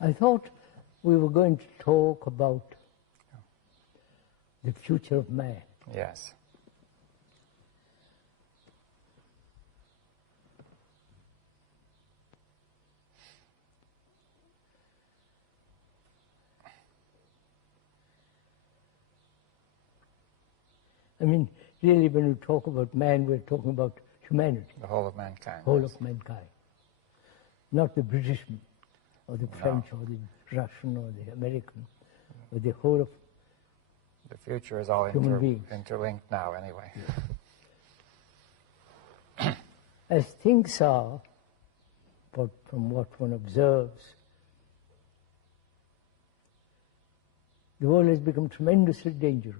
I thought we were going to talk about the future of man. Yes. I mean, really, when we talk about man, we're talking about humanity. The whole of mankind. Whole yes. of mankind. Not the British, or the French, or the Russian, or the American, but the whole of the future is all human beings. interlinked now, anyway. Yeah. As things are, but from what one observes, the world has become tremendously dangerous.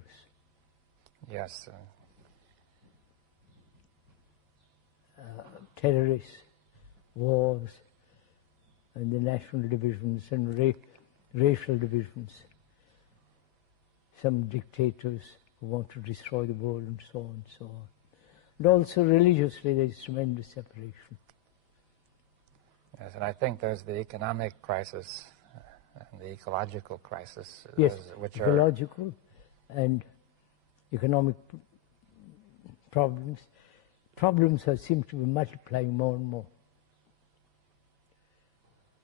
Yes. Terrorists, wars, and the national divisions and racial divisions. Some dictators who want to destroy the world and so on and so on. And also religiously there is tremendous separation. Yes, and I think there's the economic crisis and the ecological crisis. Yes, which ecological and economic problems. Problems seem to be multiplying more and more.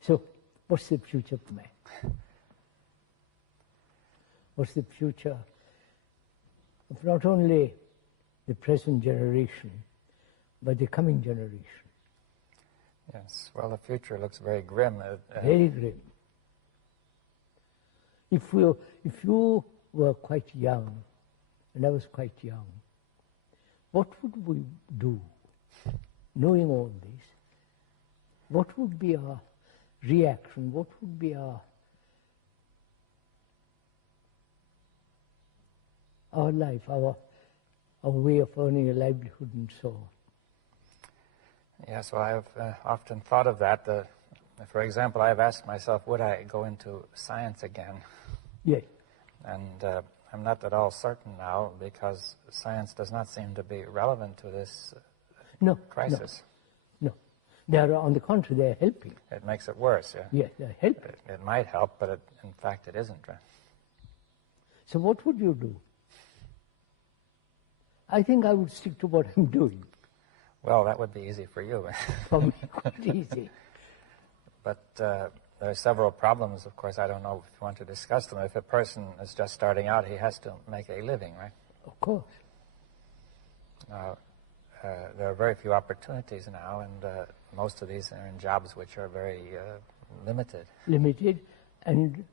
So, what's the future of man? What's the future of not only the present generation, but the coming generation? Yes, well, the future looks very grim. Very grim. If you were quite young, and I was quite young, what would we do, knowing all this? What would be our reaction? What would be our life, our way of earning a livelihood and so on? Yes, well, I've often thought of that. For example, I've asked myself, would I go into science again? Yes. And I'm not at all certain now, because science does not seem to be relevant to this crisis. No. They are, on the contrary, they are helping. It makes it worse, yeah? Yes, they are helping. It might help, but in fact it isn't. Right? So what would you do? I think I would stick to what I'm doing. Well, that would be easy for you. For me, quite easy. But there are several problems, of course. I don't know if you want to discuss them. If a person is just starting out, he has to make a living, right? Of course. There are very few opportunities now, and most of these are in jobs which are very limited. Limited, and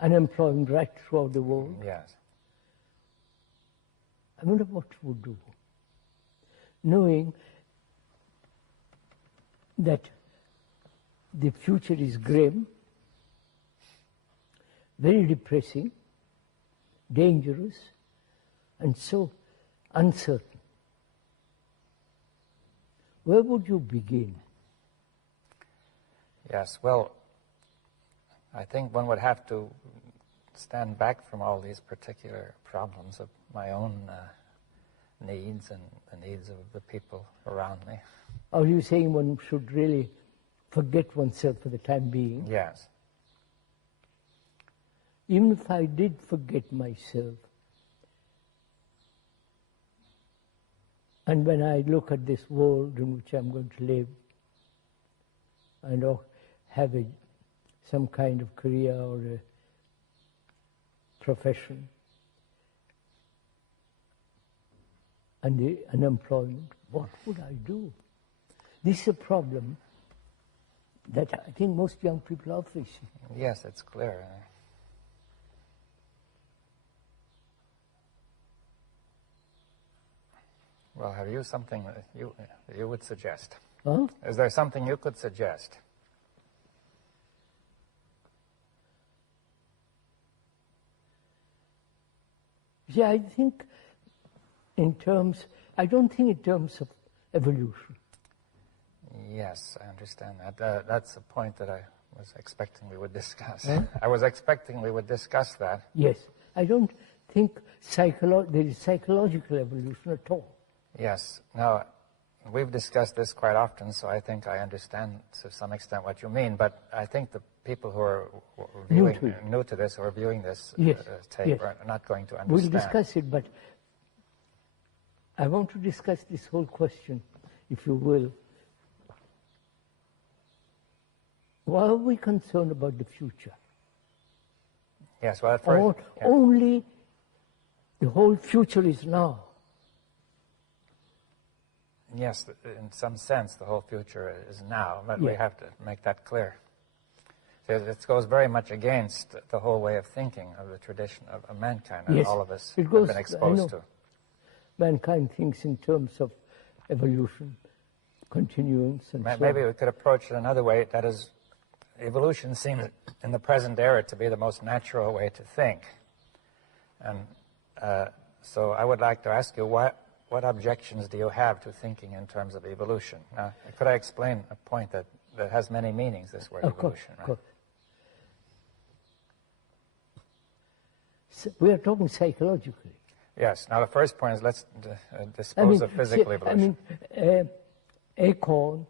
unemployment right throughout the world. Yes. I wonder what you would do, knowing that the future is grim, very depressing, dangerous, and so uncertain. Where would you begin? Yes, well, I think one would have to stand back from all these particular problems of my own needs and the needs of the people around me. Are you saying one should really forget oneself for the time being? Yes. Even if I did forget myself, and when I look at this world in which I'm going to live, and have some kind of career or a profession, and the unemployment, what would I do? This is a problem that I think most young people are facing. Yes, it's clear. Well, have you something that you would suggest? Huh? Is there something you could suggest? Yeah, I think I don't think in terms of evolution. Yes, I understand that. That's a point that I was expecting we would discuss. Huh? I was expecting we would discuss that. Yes, I don't think there is psychological evolution at all. Yes. Now, we've discussed this quite often, so I think I understand to some extent what you mean, but I think the people who are new to this, who are viewing this tape, are not going to understand. We'll discuss it, but I want to discuss this whole question, if you will. Why are we concerned about the future? Yes, well, at first... Only the whole future is now. Yes, in some sense, the whole future is now, but we have to make that clear. It goes very much against the whole way of thinking of the tradition of mankind that all of us have been exposed to. Mankind thinks in terms of evolution, continuance, and so on. Maybe we could approach it another way. That is, evolution seems in the present era to be the most natural way to think. And so I would like to ask you, what objections do you have to thinking in terms of evolution? Now, could I explain a point that has many meanings, this word evolution? Of course. So we are talking psychologically. Yes. Now, the first point is let's dispose of physical evolution. Acorn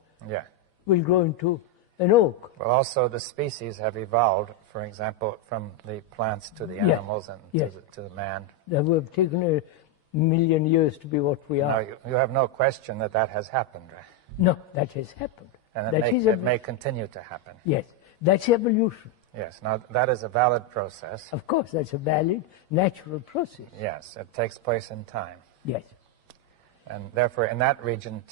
will grow into an oak. Well, also the species have evolved, for example, from the plants to the animals and to the man. That we have taken a million years to be what we are. Now, you have no question that has happened, right? No, that has happened. And it may continue to happen. Yes, that's evolution. Yes, now that is a valid process. Of course, that's a valid, natural process. Yes, it takes place in time. Yes. And therefore, in that region,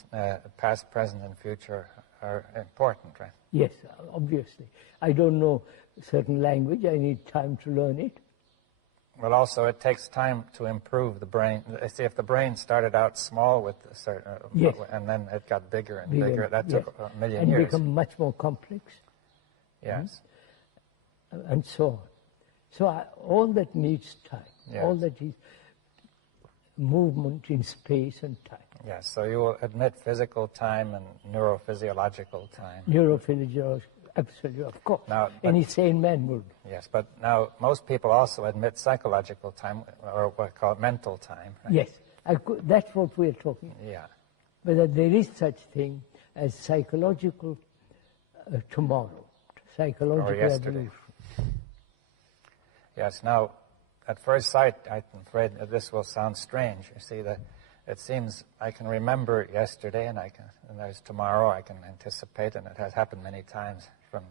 past, present, and future are important, right? Yes, obviously. I don't know certain language. I need time to learn it. Well, also, it takes time to improve the brain. See, if the brain started out small with a certain, and then it got bigger and bigger, that took a million years. And become much more complex. Yes. And so on. So all that needs time. Yes. All that is movement in space and time. Yes, so you will admit physical time and neurophysiological time. Neurophysiological, absolutely, of course. Now, any sane man would. Yes, but now most people also admit psychological time, or what we call mental time. Right? Yes, that's what we're talking about. Yeah. Whether there is such thing as psychological tomorrow, psychological evolution. Yes, now, at first sight, I'm afraid that this will sound strange. You see, it seems I can remember yesterday, and there's tomorrow I can anticipate, and it has happened many times from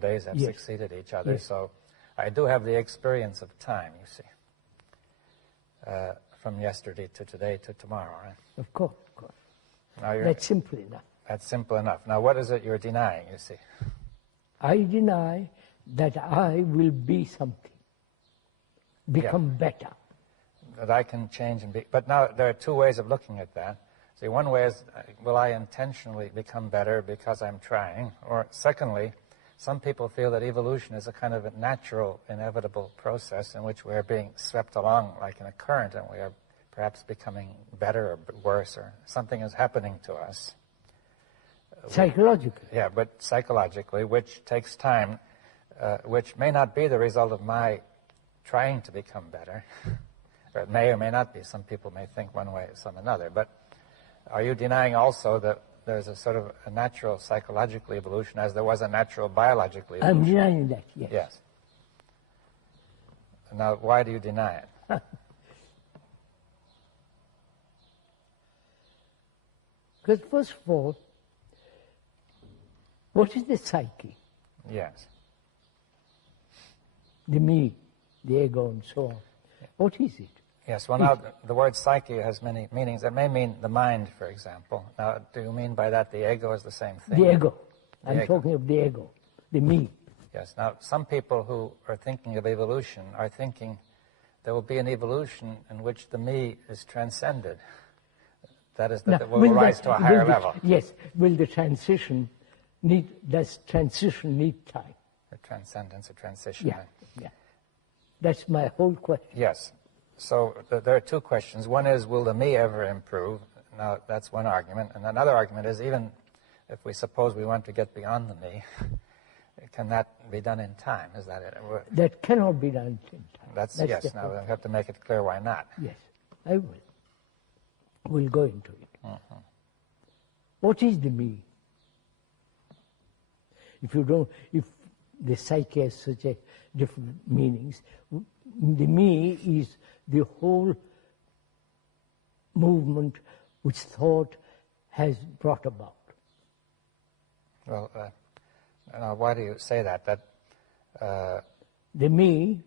days have succeeded each other. Yes. So I do have the experience of time, you see, from yesterday to today to tomorrow. Right? Of course, of course. Now that's simple enough. That's simple enough. Now, what is it you're denying, you see? I deny that I will be something, become better. That I can change and be. But now there are two ways of looking at that. See, one way is, will I intentionally become better because I'm trying? Or secondly, some people feel that evolution is a kind of a natural, inevitable process in which we are being swept along like in a current, and we are perhaps becoming better or worse, or something is happening to us. Psychologically. Yeah, but psychologically, which takes time, which may not be the result of my trying to become better. Or it may or may not be. Some people may think one way, some another. But are you denying also that there's a sort of a natural psychological evolution as there was a natural biological evolution? I'm denying that, yes. Yes. Now, why do you deny it? Because first of all, what is the psyche? Yes. The me, the ego, and so on. What is it? Yes, well, now, the word psyche has many meanings. It may mean the mind, for example. Now, do you mean by that the ego is the same thing? The ego. I'm talking of the ego, the me. Yes. Now, some people who are thinking of evolution are thinking there will be an evolution in which the me is transcended. That is, that it will rise to a higher level. Yes. Does transition need time? A transcendence, a transition. Yeah. That's my whole question. Yes. So there are two questions. One is, will the me ever improve? Now, that's one argument. And another argument is, even if we suppose we want to get beyond the me, can that be done in time? Is that it? That cannot be done in time. That's yes. Now, we have to make it clear why not. Yes, I will. We'll go into it. What is the me? If the psyche has such a different meanings, the me is the whole movement which thought has brought about. Well, why do you say that? The me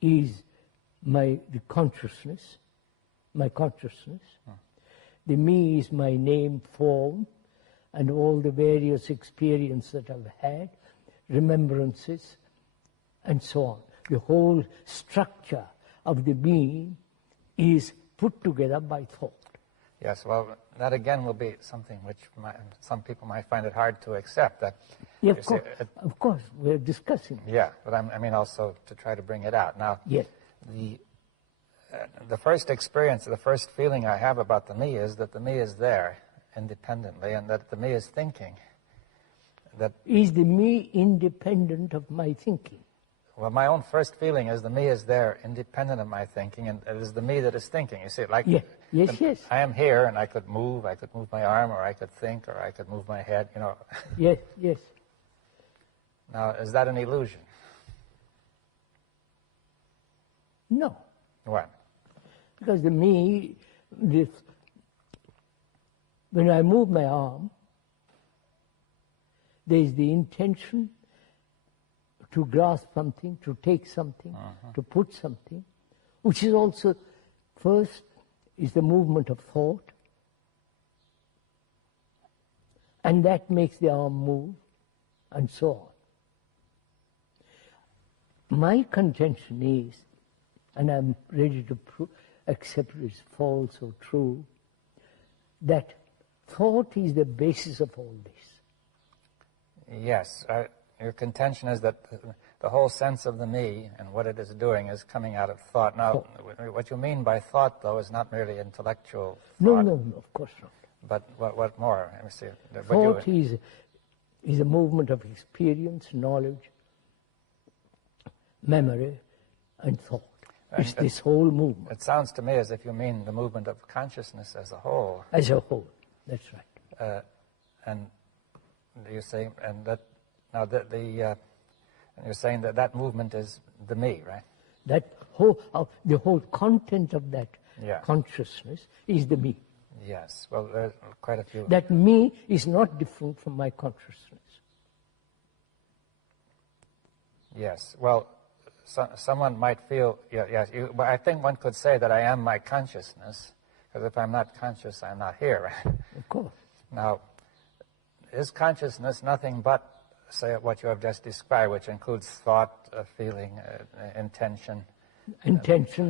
is the consciousness, my consciousness. The me is my name, form, and all the various experiences that I've had, remembrances, and so on. The whole structure of the being is put together by thought. Yes, well, that again will be something which some people might find it hard to accept. That Yeah, of course, we're discussing. Yeah, but I mean also to try to bring it out. Now, Yes. The first experience, the first feeling I have about the me is that the me is there independently and that the me is thinking. That Is the me independent of my thinking? Well, my own first feeling is the me is there independent of my thinking, and it is the me that is thinking. You see, like Yes, yes. I am here and I could move my arm, or I could think, or I could move my head, you know. Yes, yes. Now, is that an illusion? No. What? Because the me, when I move my arm, there is the intention to grasp something, to take something, to put something, which is also, first, is the movement of thought, and that makes the arm move, and so on. My contention is, and I'm ready to accept it's false or true, that thought is the basis of all this. Yes. Your contention is that the whole sense of the me and what it is doing is coming out of thought. Now, what you mean by thought, though, is not merely intellectual thought. No, of course not. But what more? Let me see. Thought is a movement of experience, knowledge, memory, and thought. It's this whole movement. It sounds to me as if you mean the movement of consciousness as a whole. As a whole, that's right. And you say, and that now you're saying that movement is the me, right? That the whole content of that consciousness is the me. Yes. Well, there's quite a few. That me is not different from my consciousness. Yes. Well, someone might feel, but I think one could say that I am my consciousness, because if I'm not conscious, I'm not here, right? Of course. Now, is consciousness nothing but, say, what you have just described, which includes thought, feeling, intention,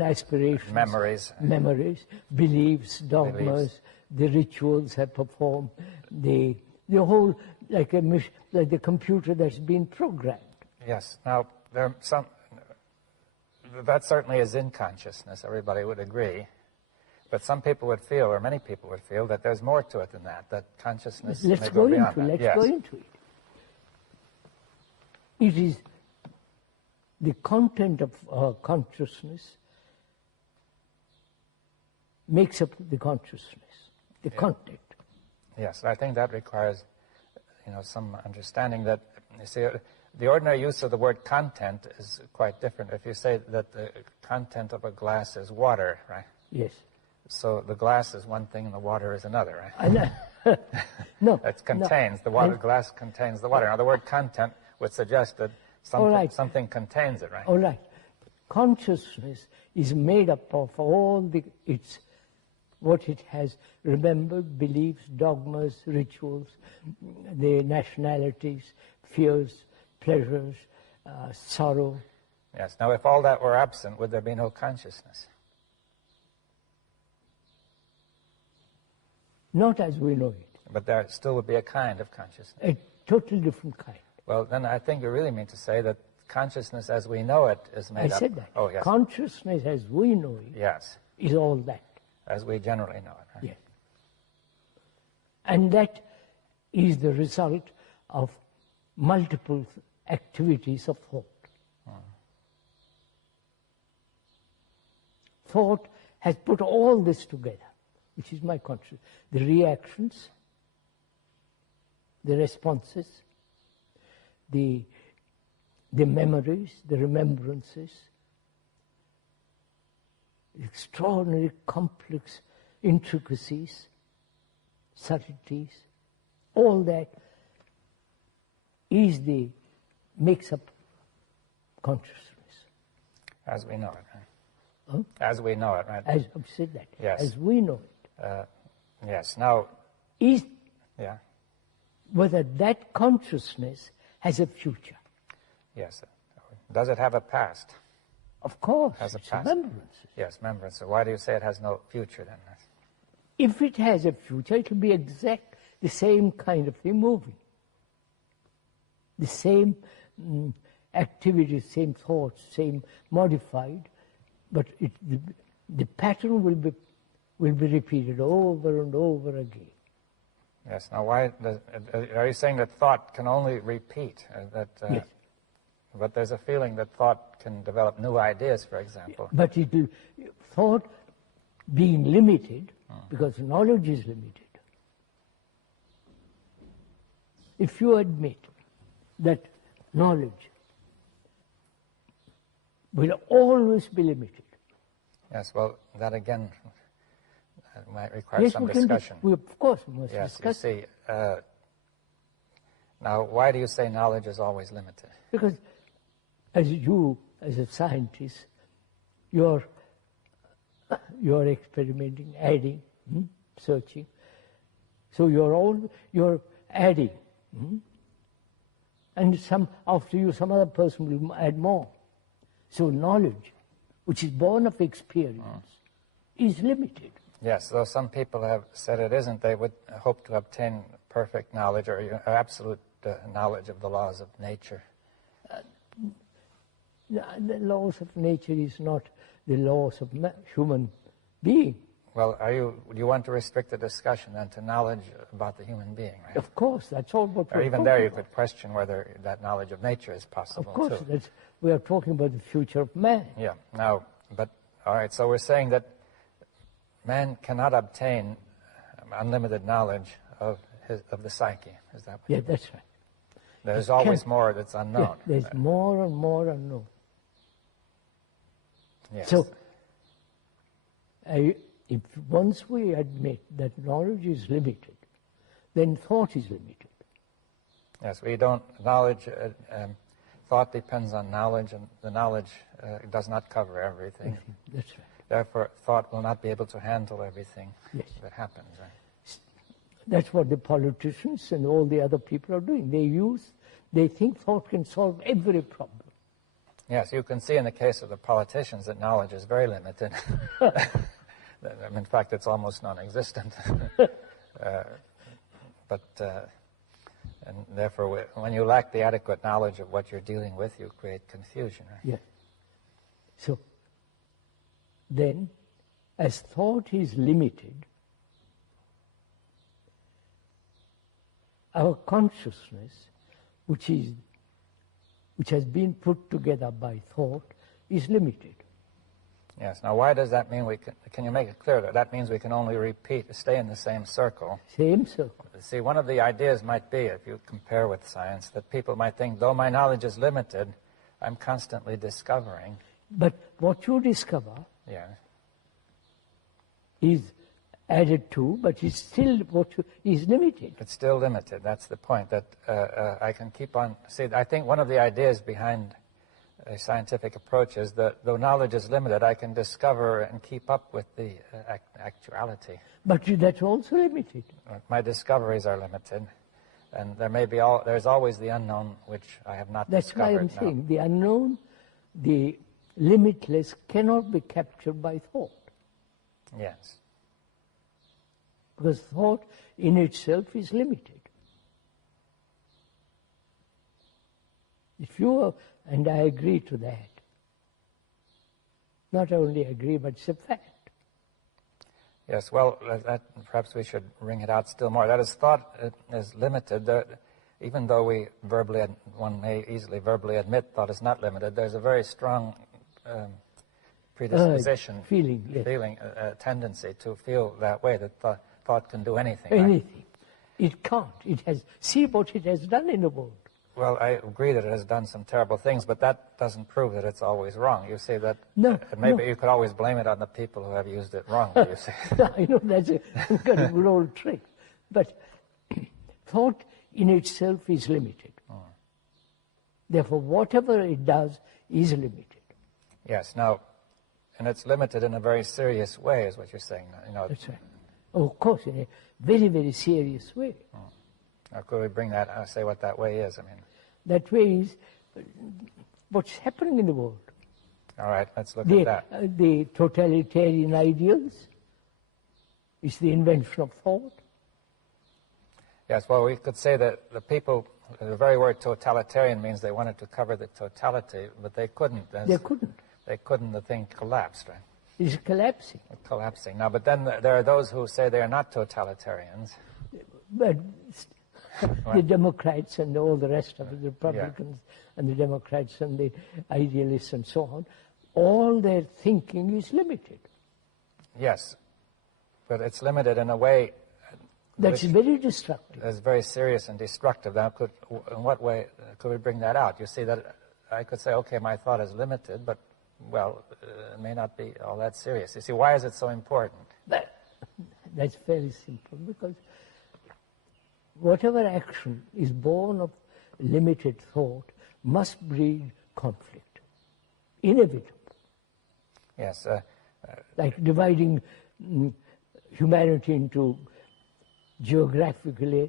aspirations, memories, beliefs, dogmas, the rituals I perform, the whole, like the computer that's been programmed. Yes. Now, there are some. That certainly is in consciousness. Everybody would agree. But some people would feel, or many people would feel, that there's more to it than that. That consciousness may go beyond that. Let's go into it. It is the content of consciousness makes up the consciousness, the content. Yes, I think that requires, some understanding that, you see, the ordinary use of the word content is quite different. If you say that the content of a glass is water, right? Yes. So the glass is one thing and the water is another, right? No. It contains, the water glass contains the water. Now the word content would suggest that something contains it, right? All right. Consciousness is made up of all what it has remembered, beliefs, dogmas, rituals, the nationalities, fears, pleasures, sorrow. Yes. Now, if all that were absent, would there be no consciousness? Not as we know it. But there still would be a kind of consciousness. A totally different kind. Well, then I think you really mean to say that consciousness as we know it is made up. I said that. Oh, yes. Consciousness as we know it is all that. As we generally know it. Right? Yes. And that is the result of multiple activities of thought. Thought has put all this together. which is my consciousness, the reactions, the responses, the memories, the remembrances, extraordinary complex intricacies, subtleties, all that makes up consciousness. As we know it, right? Huh? As we know it, right? As I've said that. Yes. As we know it. Yes. Now, yeah. Whether that consciousness has a future. Yes. Does it have a past? Of course. Has a it's past. Remembrances. Yes, remembrance. So why do you say it has no future then? If it has a future, it will be exact the same kind of thing moving. The same activities, same thoughts, same modified, but the pattern will be repeated over and over again. Yes. Now, are you saying that thought can only repeat? Yes. But there's a feeling that thought can develop new ideas, for example. But thought being limited, because knowledge is limited. If you admit that knowledge will always be limited. Yes, well, that again might require some discussion. We of course must yes, discuss. You see, now why do you say knowledge is always limited? Because as a scientist, you're experimenting, adding, searching. So you're adding. And after you, some other person will add more. So knowledge, which is born of experience, is limited. Yes, though some people have said it isn't, they would hope to obtain perfect knowledge or absolute knowledge of the laws of nature. The laws of nature is not the laws of human being. Well, do you want to restrict the discussion then to knowledge about the human being, right? Of course, that's all what we're Or even talking there you about. could question whether that knowledge of nature is possible, Of course, too. we are talking about the future of man. Yeah, now, but, all right, so we're saying that man cannot obtain unlimited knowledge of the psyche, is that what Yeah, that's right. There's always more that's unknown. Yeah, there's more and more unknown. Yes. So, if once we admit that knowledge is limited, then thought is limited. Yes, thought depends on knowledge, and the knowledge does not cover everything. That's right. Therefore, thought will not be able to handle everything that happens. Right? That's what the politicians and all the other people are doing. They think thought can solve every problem. Yes, you can see in the case of the politicians that knowledge is very limited. In fact, it's almost non-existent. And therefore, when you lack the adequate knowledge of what you're dealing with, you create confusion. Right? Yes. So, then, as thought is limited, our consciousness, which has been put together by thought, is limited. Yes. Now, why does that mean can you make it clear that means we can only stay in the same circle? Same circle. See, one of the ideas might be, if you compare with science, that people might think, though my knowledge is limited, I'm constantly discovering. But what you discover is added to, but it's still is limited. It's still limited. That's the point, that I can keep on. See, I think one of the ideas behind a scientific approach is that though knowledge is limited, I can discover and keep up with the actuality. But that's also limited. My discoveries are limited, and there's always the unknown which I have not That's discovered. why I'm saying the unknown, the limitless cannot be captured by thought. Yes. Because thought in itself is limited. And I agree to that. Not only agree, but it's a fact. Yes, well, perhaps we should bring it out still more. That is, thought is limited. Even though one may easily verbally admit thought is not limited, there's a very strong predisposition, feeling, yes. a tendency to feel that way, that thought can do anything. Anything. Right? It can't. It has. See what it has done in the world. Well, I agree that it has done some terrible things, but that doesn't prove that it's always wrong. You say that maybe you could always blame it on the people who have used it wrongly, you say. I know that's a kind of good old trick. But thought in itself is limited. Therefore, whatever it does is limited. Yes. Now, and it's limited in a very serious way, is what you're saying. You know. That's right. Oh, of course, in a very, very serious way. Now, could we bring that, say what that way is? I mean, that way is what's happening in the world. All right, let's look at that. The totalitarian ideals is the invention of thought. Yes, well, we could say that the people, the very word totalitarian means they wanted to cover the totality, but they couldn't. They couldn't. They couldn't, the thing collapsed, right? It's collapsing. It's collapsing. Now, but then there are those who say they are not totalitarians. But the Democrats and all the rest of the Republicans and the Democrats and the idealists and so on, all their thinking is limited. Yes, but it's limited in a way that's very destructive. It's very serious and destructive. Now, in what way could we bring that out? You see that I could say, okay, my thought is limited, but, well, it may not be all that serious. You see, why is it so important? That's very simple, because whatever action is born of limited thought must breed conflict. Inevitable. Yes. Like dividing humanity into geographically,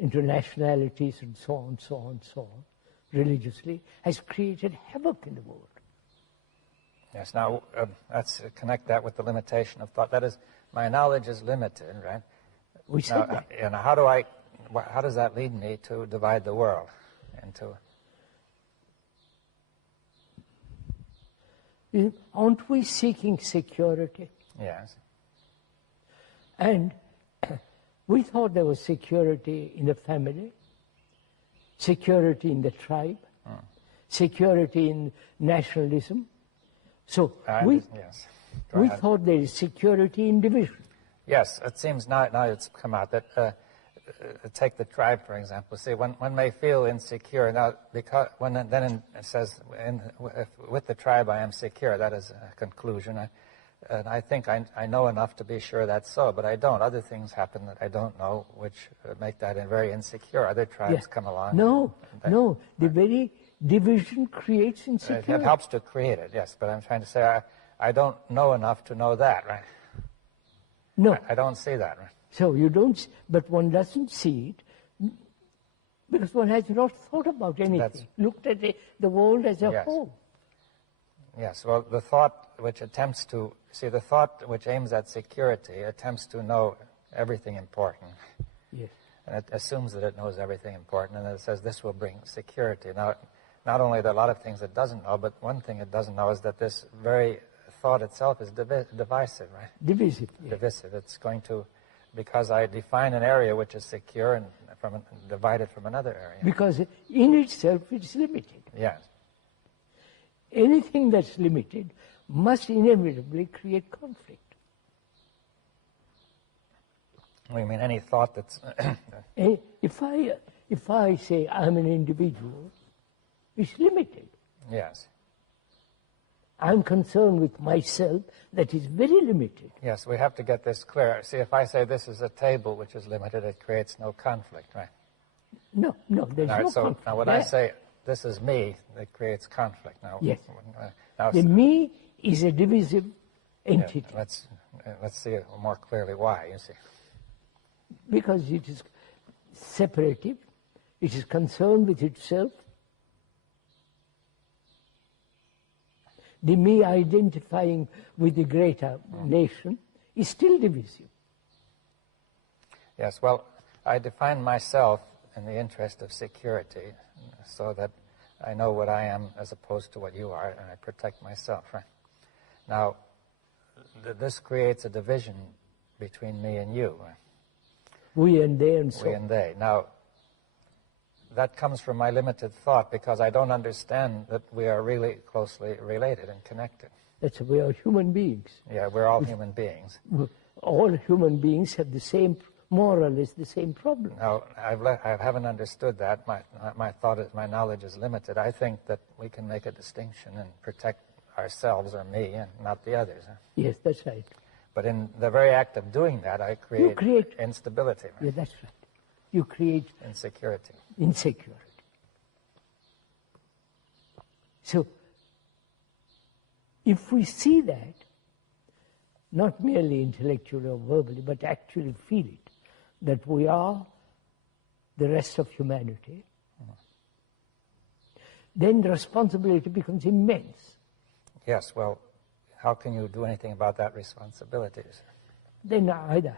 into nationalities and so on, so on, so on, religiously, has created havoc in the world. Yes, now let's connect that with the limitation of thought. That is, my knowledge is limited, right? We said that. And how does that lead me to divide the world into? Aren't we seeking security? Yes. And we thought there was security in the family, security in the tribe, security in nationalism. So we thought there is security in division. Yes, it seems now it's come out that, take the tribe, for example. See, one may feel insecure. Now, because then it says, with the tribe I am secure, that is a conclusion. And I think I know enough to be sure that's so, but I don't. Other things happen that I don't know, which make that very insecure. Other tribes come along. No. The very division creates insecurity. It helps to create it, yes. But I'm trying to say I don't know enough to know that, right? No. I don't see that, right? So you don't, but one doesn't see it because one has not thought about anything, looked at the world as a whole. Yes, well, the thought which attempts to, the thought which aims at security attempts to know everything important. Yes. And it assumes that it knows everything important, and it says this will bring security. Now, not only are there a lot of things it doesn't know, but one thing it doesn't know is that this very thought itself is divisive, right? Divisive. Yes. Divisive. It's going to, because I define an area which is secure and divide it from another area. Because in itself it's limited. Yes. Anything that's limited must inevitably create conflict. You mean any thought that's... If I say I'm an individual, it's limited. Yes. I'm concerned with myself, that is very limited. Yes, we have to get this clear. See, if I say this is a table which is limited, it creates no conflict, right? No, there's no conflict. Now when I say this is me, it creates conflict. Now, yes. The me is a divisive entity. Yeah, let's see more clearly why, you see. Because it is separative, it is concerned with itself. The me identifying with the greater nation is still divisive. Yes, well, I define myself in the interest of security so that I know what I am as opposed to what you are, and I protect myself, right? Now, this creates a division between me and you. Right? We and they and so on. We and they. Now, that comes from my limited thought because I don't understand that we are really closely related and connected. That's why we are human beings. Yeah, we're all human beings. All human beings have the same, more or less the same problem. Now, I haven't understood that. My thought is, my knowledge is limited. I think that we can make a distinction and protect ourselves or me and not the others. Huh? Yes, that's right. But in the very act of doing that, I create instability. Right? Yeah, that's right. You create insecurity. Insecurity. So, if we see that, not merely intellectually or verbally, but actually feel it, that we are the rest of humanity, then the responsibility becomes immense. Yes, well, how can you do anything about that responsibility? Then either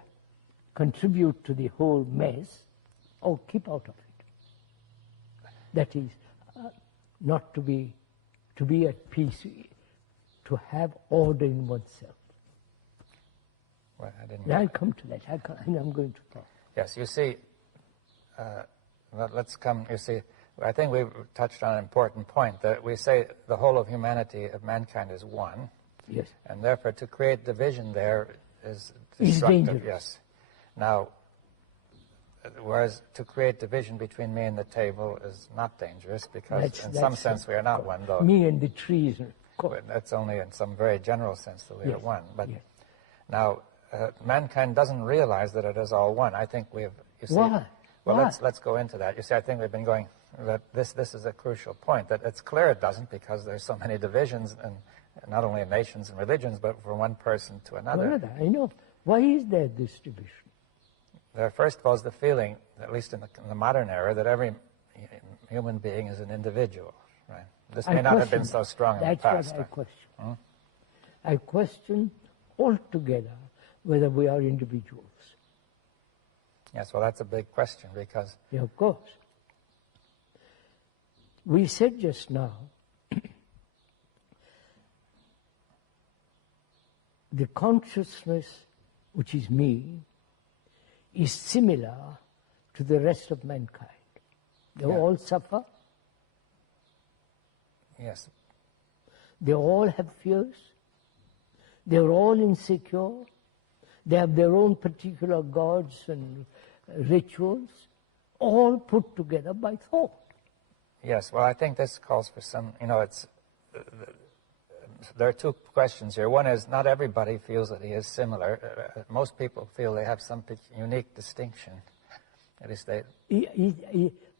contribute to the whole mess or keep out of it. That is, not to be at peace, to have order in oneself. Well, I didn't. I'll come to that. I'm going to talk. Yes, you see, let's come, you see, I think we've touched on an important point, that we say the whole of humanity, of mankind, is one. Yes. And therefore, to create division there is destructive. Dangerous. Yes. Now, whereas to create division between me and the table is not dangerous, because in some sense we are not one, though. Me and the trees. That's only in some very general sense that we are one. But yes. Now, mankind doesn't realize that it is all one. I think we have. You see, Why? Well, Why? let's go into that. You see, I think we've been going. That this is a crucial point. That it's clear it doesn't, because there's so many divisions, and not only in nations and religions, but from one person to another. I know. Why is there this division? There, first of all, is the feeling, at least in the modern era, that every human being is an individual. Right. This may not have been so strong in the past. That's what I question. I question altogether whether we are individuals. Yes, well, that's a big question, because... Yeah, of course. We said just now, the consciousness, which is me, is similar to the rest of mankind. They all suffer. Yes. They all have fears. They're all insecure. They have their own particular gods and rituals, all put together by thought. Yes, well, I think this calls for some, there are two questions here. One is, not everybody feels that he is similar. Most people feel they have some unique distinction. At least they...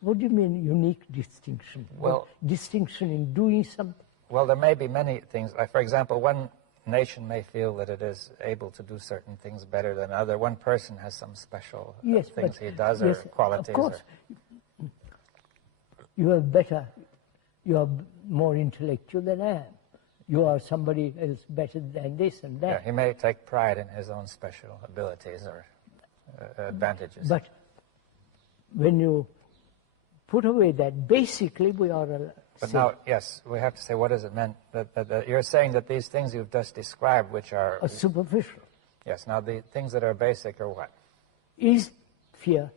What do you mean, unique distinction? Well, distinction in doing something? Well, there may be many things. Like, for example, one nation may feel that it is able to do certain things better than another. One person has some special things he does, or qualities. Of course. You are more intellectual than I am. You are somebody else better than this and that. Yeah, he may take pride in his own special abilities or advantages. But when you put away that, basically we are... But now, yes, we have to say, what does it mean? That you're saying that these things you've just described, which are superficial. Yes, now the things that are basic are what? Is fear,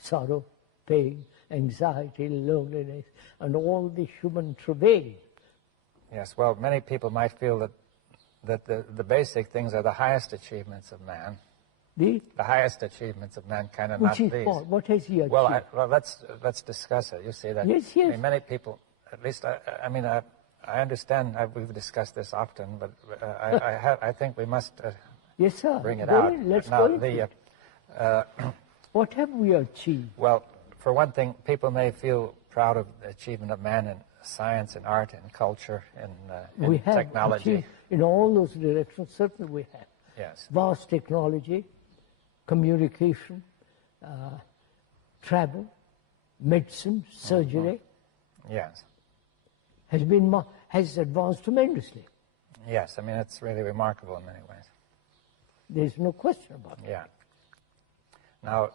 sorrow, pain, anxiety, loneliness, and all the human travail. Yes, well, many people might feel that the basic things are the highest achievements of man. The highest achievements of mankind, and which not is these. What has he achieved? Well, let's discuss it. You see that? Yes, yes. I mean, many people, at least, I understand. We've discussed this often, but I think we must yes, sir. bring it Go out. in. Let's now, go into it. What have we achieved? Well, for one thing, people may feel proud of the achievement of man in science and art and culture and we have technology. Achieved in all those directions, certainly we have. Yes. Vast technology, communication, travel, medicine, surgery. Yes. Has advanced tremendously. Yes, I mean, it's really remarkable in many ways. There's no question about it. Yeah. Now,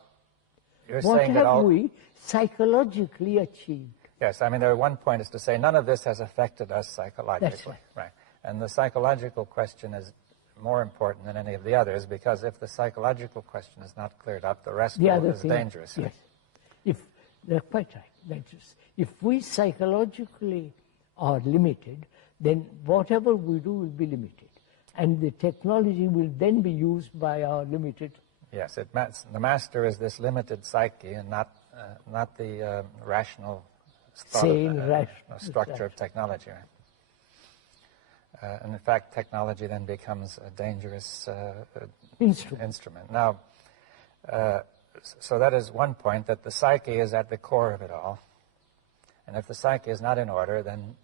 you're what saying that have we psychologically achieved? Yes, I mean, one point is to say none of this has affected us psychologically. That's right. And the psychological question is more important than any of the others, because if the psychological question is not cleared up, the rest is dangerous. Yes. They're quite right. Dangerous. If we psychologically are limited, then whatever we do will be limited. And the technology will then be used by our limited... Yes, the master is this limited psyche and not the rational structure of technology. And in fact, technology then becomes a dangerous instrument. Now, so that is one point, that the psyche is at the core of it all. And if the psyche is not in order, then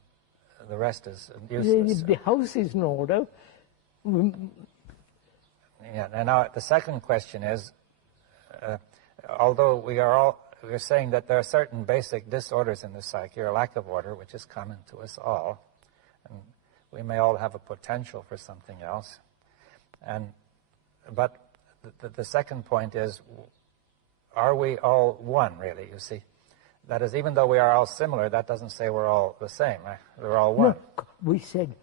the rest is useless. If the house is in order... Yeah, and now the second question is, although we're saying that there are certain basic disorders in the psyche, or lack of order, which is common to us all, and we may all have a potential for something else. But the second point is, are we all one, really, you see? That is, even though we are all similar, that doesn't say we're all the same, right? We're all one. No, we said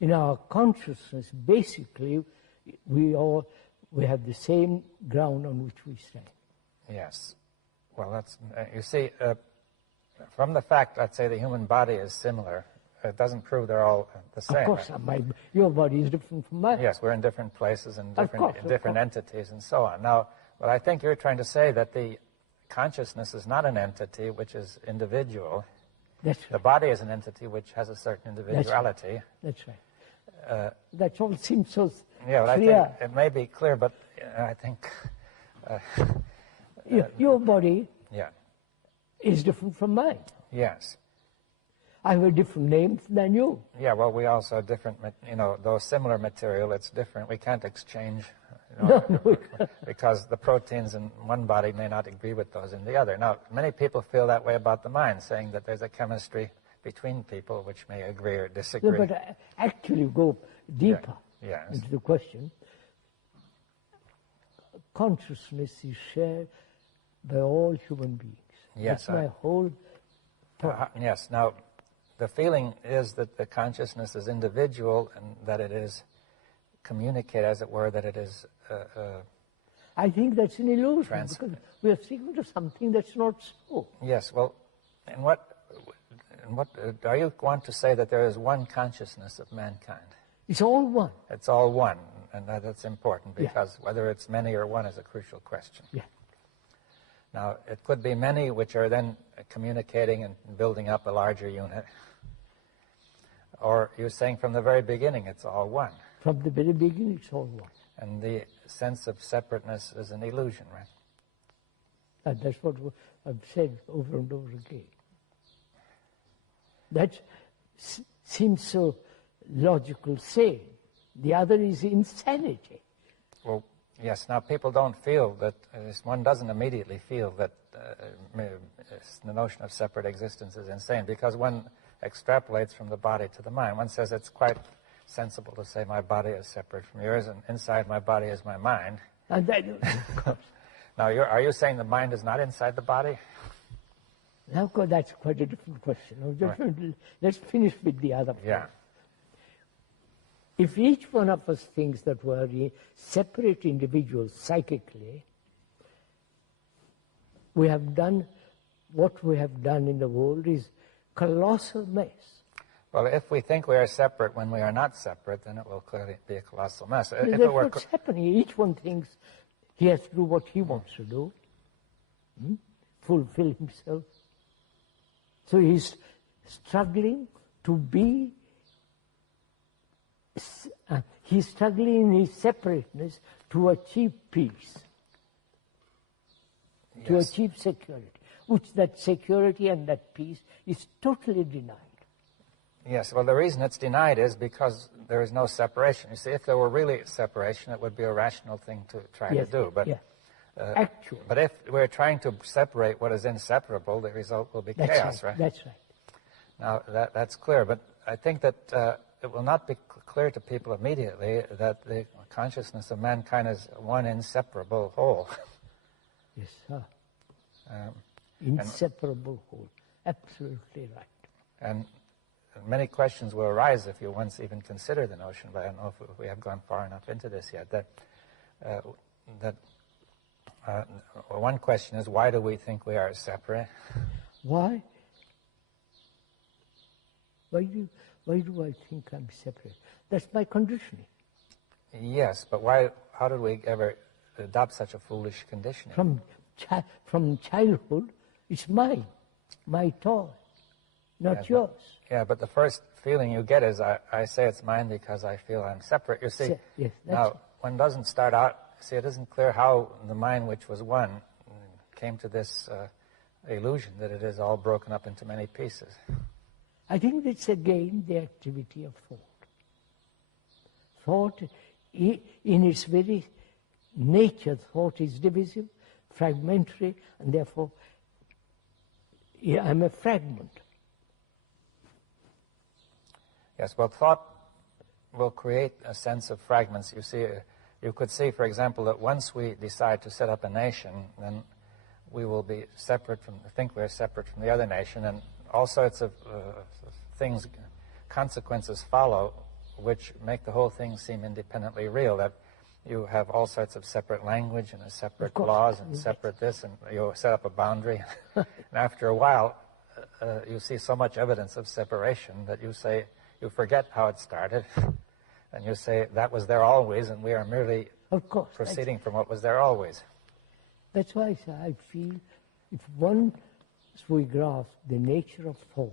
in our consciousness, basically, we have the same ground on which we stand. Yes. Well, that's, you see, from the fact, let's say, the human body is similar, it doesn't prove they're all the same. Of course, right? Your body is different from mine. Yes, we're in different places and different entities and so on. Now, but I think you're trying to say that the consciousness is not an entity which is individual. That's right. The body is an entity which has a certain individuality. That's right. That all seems so yeah, but clear. I think it may be clear, but I think... your body yeah. is different from mine. Yes. I have a different name than you. Yeah, well, we also have different, though similar material, it's different. We can't exchange, because the proteins in one body may not agree with those in the other. Now, many people feel that way about the mind, saying that there's a chemistry between people which may agree or disagree. No, but actually go deeper into the question. Consciousness is shared by all human beings. Yes. That's my whole point. Yes. Now, the feeling is that the consciousness is individual and that it is communicated, as it were, that it is... I think that's an illusion, because we are thinking of something that's not so. Yes, well, and what are you want to say that there is one consciousness of mankind? It's all one. It's all one, and that's important, because whether it's many or one is a crucial question. Yeah. Now, it could be many which are then communicating and building up a larger unit. Or you're saying from the very beginning it's all one. From the very beginning it's all one. And the sense of separateness is an illusion, right? And that's what I've said over and over again. That seems so logical saying. The other is insanity. Well, yes, now people don't feel that, one doesn't immediately feel that the notion of separate existence is insane, because one extrapolates from the body to the mind. One says it's quite sensible to say my body is separate from yours, and inside my body is my mind. And that, now, are you saying the mind is not inside the body? Now, that's quite a different question. Right. Let's finish with the other point. Yeah. If each one of us thinks that we're separate individuals psychically, what we have done in the world is colossal mess. Well, if we think we are separate when we are not separate, then it will clearly be a colossal mess. That's what's happening. Each one thinks he has to do what he wants to do, fulfill himself. So he's struggling to be, he's struggling in his separateness to achieve peace, to achieve security, which that security and that peace is totally denied. Yes, well, the reason it's denied is because there is no separation. You see, if there were really separation, it would be a rational thing to try to do. But actually. But if we're trying to separate what is inseparable, the result will be chaos, right? That's right. Now, that's clear. But I think that it will not be clear to people immediately that the consciousness of mankind is one inseparable whole. Yes, sir. Inseparable whole. Absolutely right. And many questions will arise if you once even consider the notion, but I don't know if we have gone far enough into this yet, that one question is, why do we think we are separate? Why? Why do I think I'm separate? That's my conditioning. Yes, but how did we ever adopt such a foolish conditioning? From childhood, it's mine, my toy, not yours. Yeah, but the first feeling you get is, I say it's mine because I feel I'm separate. You see, yes, now, one doesn't start out, see, it isn't clear how the mind, which was one, came to this illusion that it is all broken up into many pieces. I think it's again the activity of thought. Thought, in its very nature, thought is divisive, fragmentary, and therefore I'm a fragment. Yes, well, thought will create a sense of fragments. You see, you could see, for example, that once we decide to set up a nation, then we will be separate from, think we're separate from the other nation, and all sorts of things, consequences follow, which make the whole thing seem independently real, that you have all sorts of separate language and separate laws and separate this, and you set up a boundary. And after a while, you see so much evidence of separation that you say, you forget how it started, and you say, that was there always, and we are merely proceeding from what was there always. That's why I feel if once we grasp the nature of thought,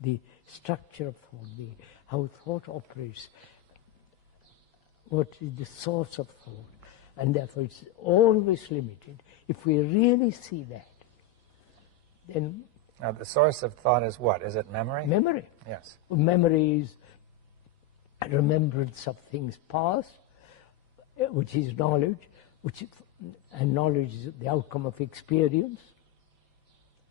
the structure of thought, how thought operates, what is the source of thought, and therefore it's always limited. If we really see that, then... Now, the source of thought is what? Is it memory? Memory. Yes. Memory is a remembrance of things past, which is knowledge, and knowledge is the outcome of experience,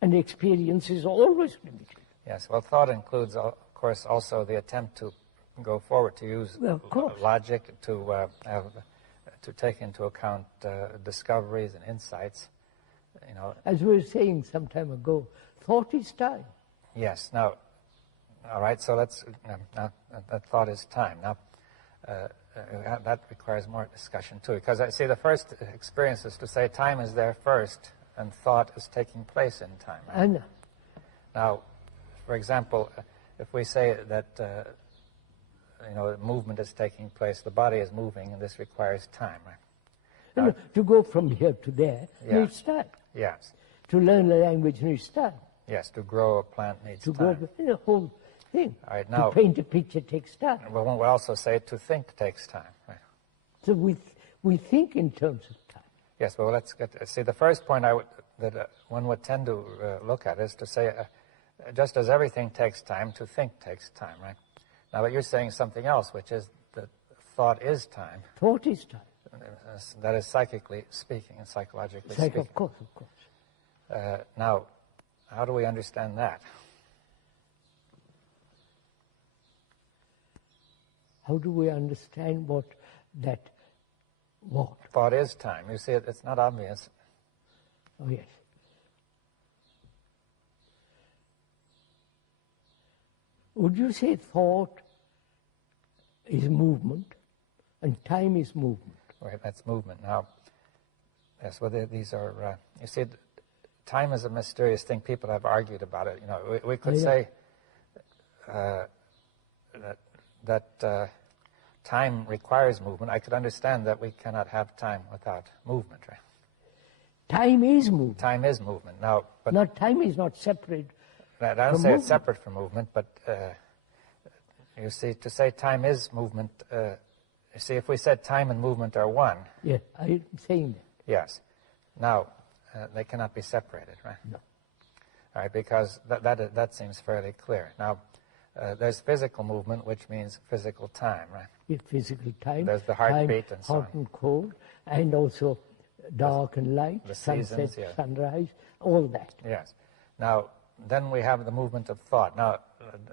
and experience is always limited. Yes, well, thought includes, of course, also the attempt to go forward, to use logic, to take into account discoveries and insights. You know. As we were saying some time ago, thought is time. Yes. Now, all right. So let's. Now, that thought is time. Now, that requires more discussion too, because I see the first experience is to say time is there first, and thought is taking place in time. Right? I know. Now, for example, if we say that movement is taking place, the body is moving, and this requires time, right? Now, to go from here to there needs time. Yes. To learn a language needs time. Yes, to grow a plant needs time. To grow the whole thing. All right, now, to paint a picture takes time. Well, one would also say to think takes time, right? So we think in terms of time. Yes, well, let's see, the first point that one would tend to look at is to say, just as everything takes time, to think takes time, right? Now, but you're saying something else, which is that thought is time. Thought is time. That is psychically speaking and psychologically speaking. Of course. Now, how do we understand that? How do we understand what? Thought is time. You see, it's not obvious. Oh, yes. Would you say thought is movement and time is movement? Right, that's movement. Now, yes, well, these are, you see, time is a mysterious thing. People have argued about it. You know, we could say that time requires movement. I could understand that we cannot have time without movement, right? Time is movement. Time is movement. Now, but not time is not separate. I don't say it's separate from movement, but you see, to say time is movement. You see, if we said time and movement are one. Yes, I'm saying that. Yes. Now, they cannot be separated, right? No. All right, because that seems fairly clear. Now, there's physical movement, which means physical time, right? Yeah, physical time. There's the heartbeat and so on. Hot and cold, and also dark and light, the sunset, seasons, yeah. sunrise, all that. Yes. Now, then we have the movement of thought. Now,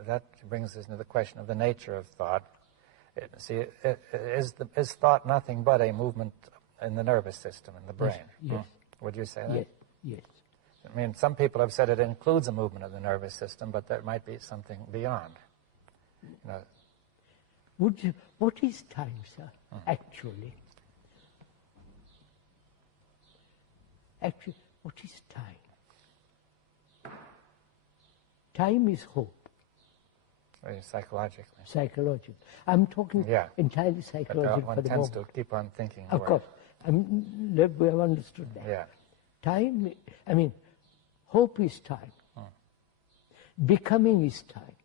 that brings us into the question of the nature of thought. See, is thought nothing but a movement in the nervous system, in the brain? Yes. Would you say that? Yes. I mean, some people have said it includes a movement of the nervous system, but there might be something beyond. You know. What is time, sir, actually? Actually, what is time? Time is hope. Psychologically. Psychological. I'm talking entirely psychological one for the tends moment. to keep on thinking. Of course. We have understood that. Yeah. Time, I mean, hope is time. Becoming is time.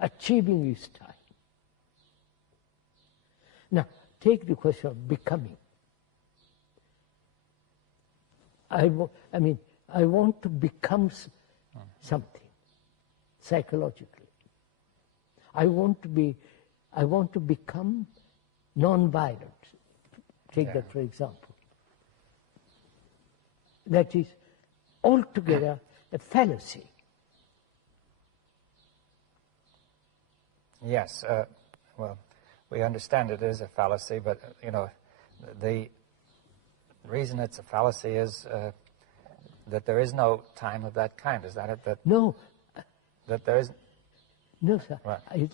Achieving is time. Now, take the question of becoming. I want to become something psychologically. I want to become non-violent. Take that for example. That is altogether a fallacy. Yes. Well, we understand it is a fallacy, but the reason it's a fallacy is that there is no time of that kind. Is that it? No. That there is. No, sir. Right.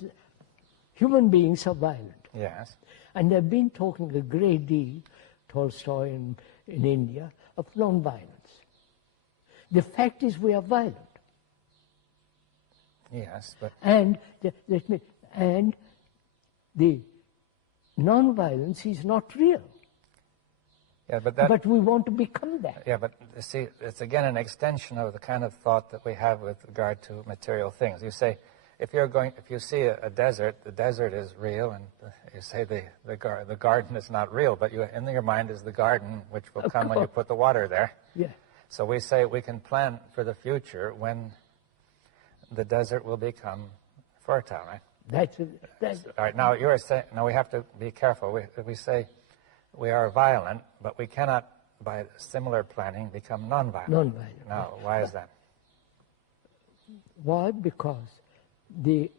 Human beings are violent. Yes. And they've been talking a great deal, Tolstoy in India, of non-violence. The fact is we are violent. Yes, but... And the non-violence is not real. Yeah, but we want to become that. Yeah, but you see, it's again an extension of the kind of thought that we have with regard to material things. You say, if you see a desert, the desert is real, and you say the garden is not real, but in your mind is the garden, which will come when you put the water there. Yeah. So we say we can plan for the future when the desert will become fertile, right? That's all right. Now you are saying. Now we have to be careful. We say we are violent, but we cannot, by similar planning, become non-violent. Non-violent. Now, why is that? Why? Because the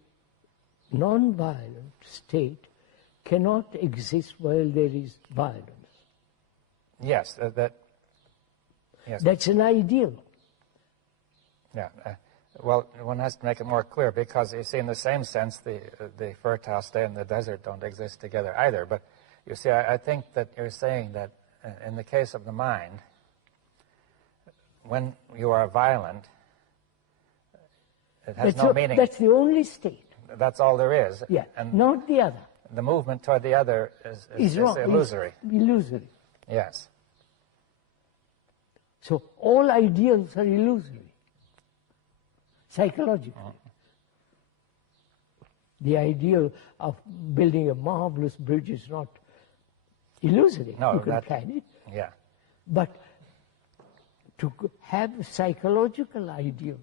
non-violent state cannot exist while there is violence. Yes, yes. That's an ideal. Yeah. Well, one has to make it more clear, because you see, in the same sense, the fertile state and the desert don't exist together either. But you see, I think that you're saying that in the case of the mind, when you are violent, it has no meaning. That's the only state. That's all there is. Yeah, and not the other. The movement toward the other is wrong. illusory. It's illusory. Yes. So all ideals are illusory, psychologically. The ideal of building a marvelous bridge is not illusory. No, you can plan it. Yeah. But to have psychological ideals.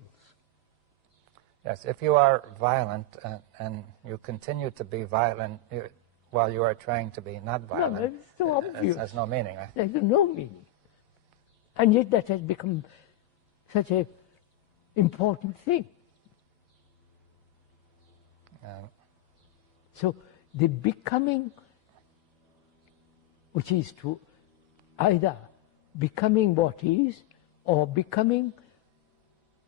Yes, if you are violent and you continue to be violent while you are trying to be not violent, no, it's so obvious. It has no meaning. There's no meaning. And yet that has become such an important thing. So the becoming, which is to either becoming what is or becoming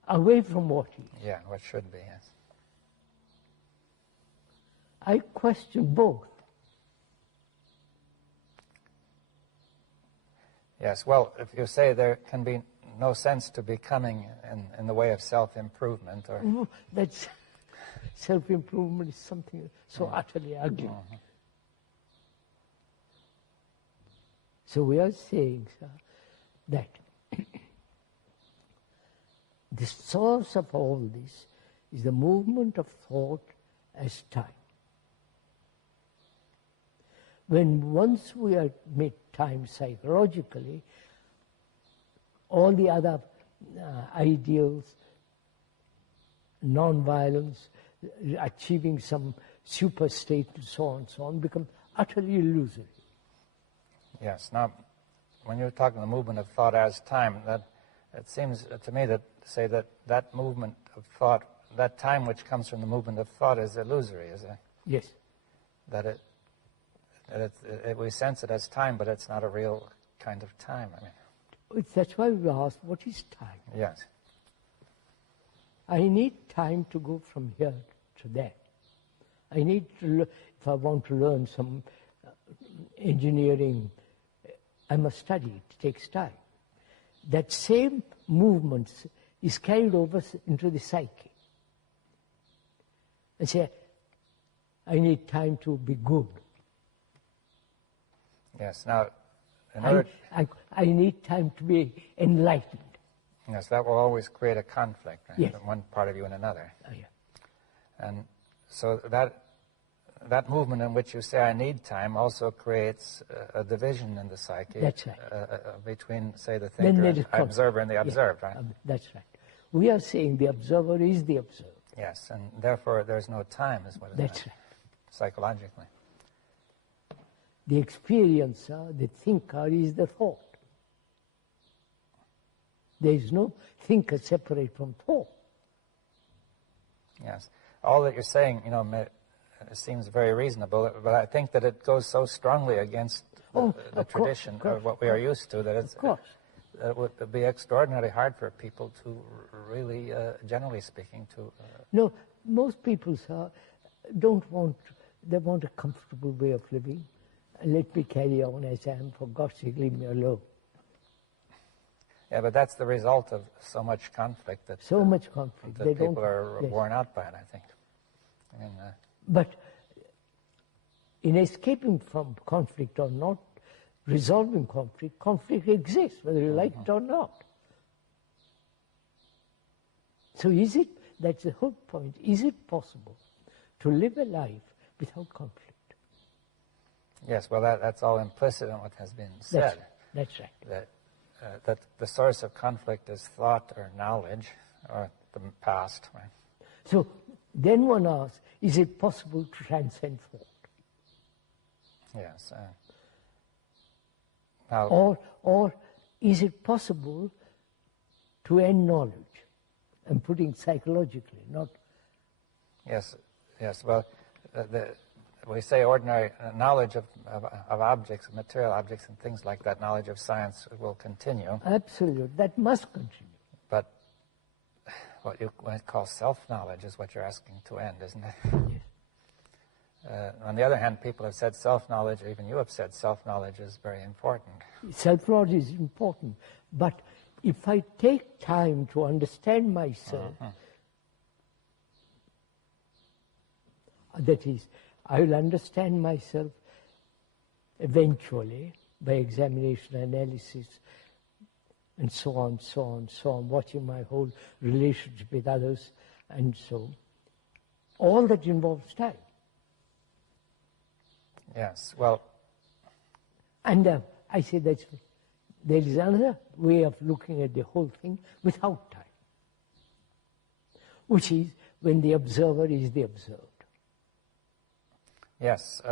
away from what is. Yeah, what should be, yes. I question both. Yes, well, if you say there can be no sense to becoming in the way of self-improvement, or... That's... Self-improvement is something so utterly ugly. So we are saying, sir, that the source of all this is the movement of thought as time. When once we admit time psychologically, all the other ideals, non-violence, achieving some super state and so on, become utterly illusory. Yes. Now, when you're talking the movement of thought as time, that it seems to me that say that movement of thought, that time which comes from the movement of thought, is illusory, is it? Yes. That we sense it as time, but it's not a real kind of time. I mean, that's why we ask, what is time? Yes. I need time to go from here to there. I need to, if I want to learn some engineering, I must study. It takes time. That same movement is carried over into the psyche. And say, I need time to be good. Yes. Now, in order I need time to be enlightened. Yes, that will always create a conflict, right? Yes. From one part of you and another. Oh, yeah. And so that movement in which you say I need time also creates a division in the psyche. That's right. Between, say, the thinker, and the observer, and the Yeah. observed, right? That's right. We are saying the observer is the observed. Yes, and therefore there's no time, is what it is. That's right. Psychologically. The experiencer, the thinker, is the thought. There is no thinker separate from thought. Yes. All that you're saying, seems very reasonable, but I think that it goes so strongly against the tradition of what we are used to that it would be extraordinarily hard for people to really, generally speaking, to... No, most people don't want, they want a comfortable way of living. Let me carry on as I am, for God's sake, leave me alone. Yeah, but that's the result of so much conflict that that people are worn out by it, I think. I mean, but in escaping from conflict or not, resolving conflict exists, whether you like it or not. So that's the whole point, is it possible to live a life without conflict? Yes, well, that's all implicit in what has been said. That's right. That the source of conflict is thought or knowledge or the past. Right? So then one asks, is it possible to transcend thought? Yes. Or is it possible to end knowledge? I'm putting psychologically, not... Yes. Well, we say ordinary knowledge of objects, material objects and things like that, knowledge of science will continue. Absolutely, that must continue. But what you might call self-knowledge is what you're asking to end, isn't it? Yes. On the other hand, people have said self-knowledge, even you have said self-knowledge is very important. Self-knowledge is important, but if I take time to understand myself, that is, I will understand myself eventually by examination, analysis, and so on, watching my whole relationship with others, and so all that involves time. Yes, well... And I say that there is another way of looking at the whole thing without time, which is when the observer is the observed. Yes.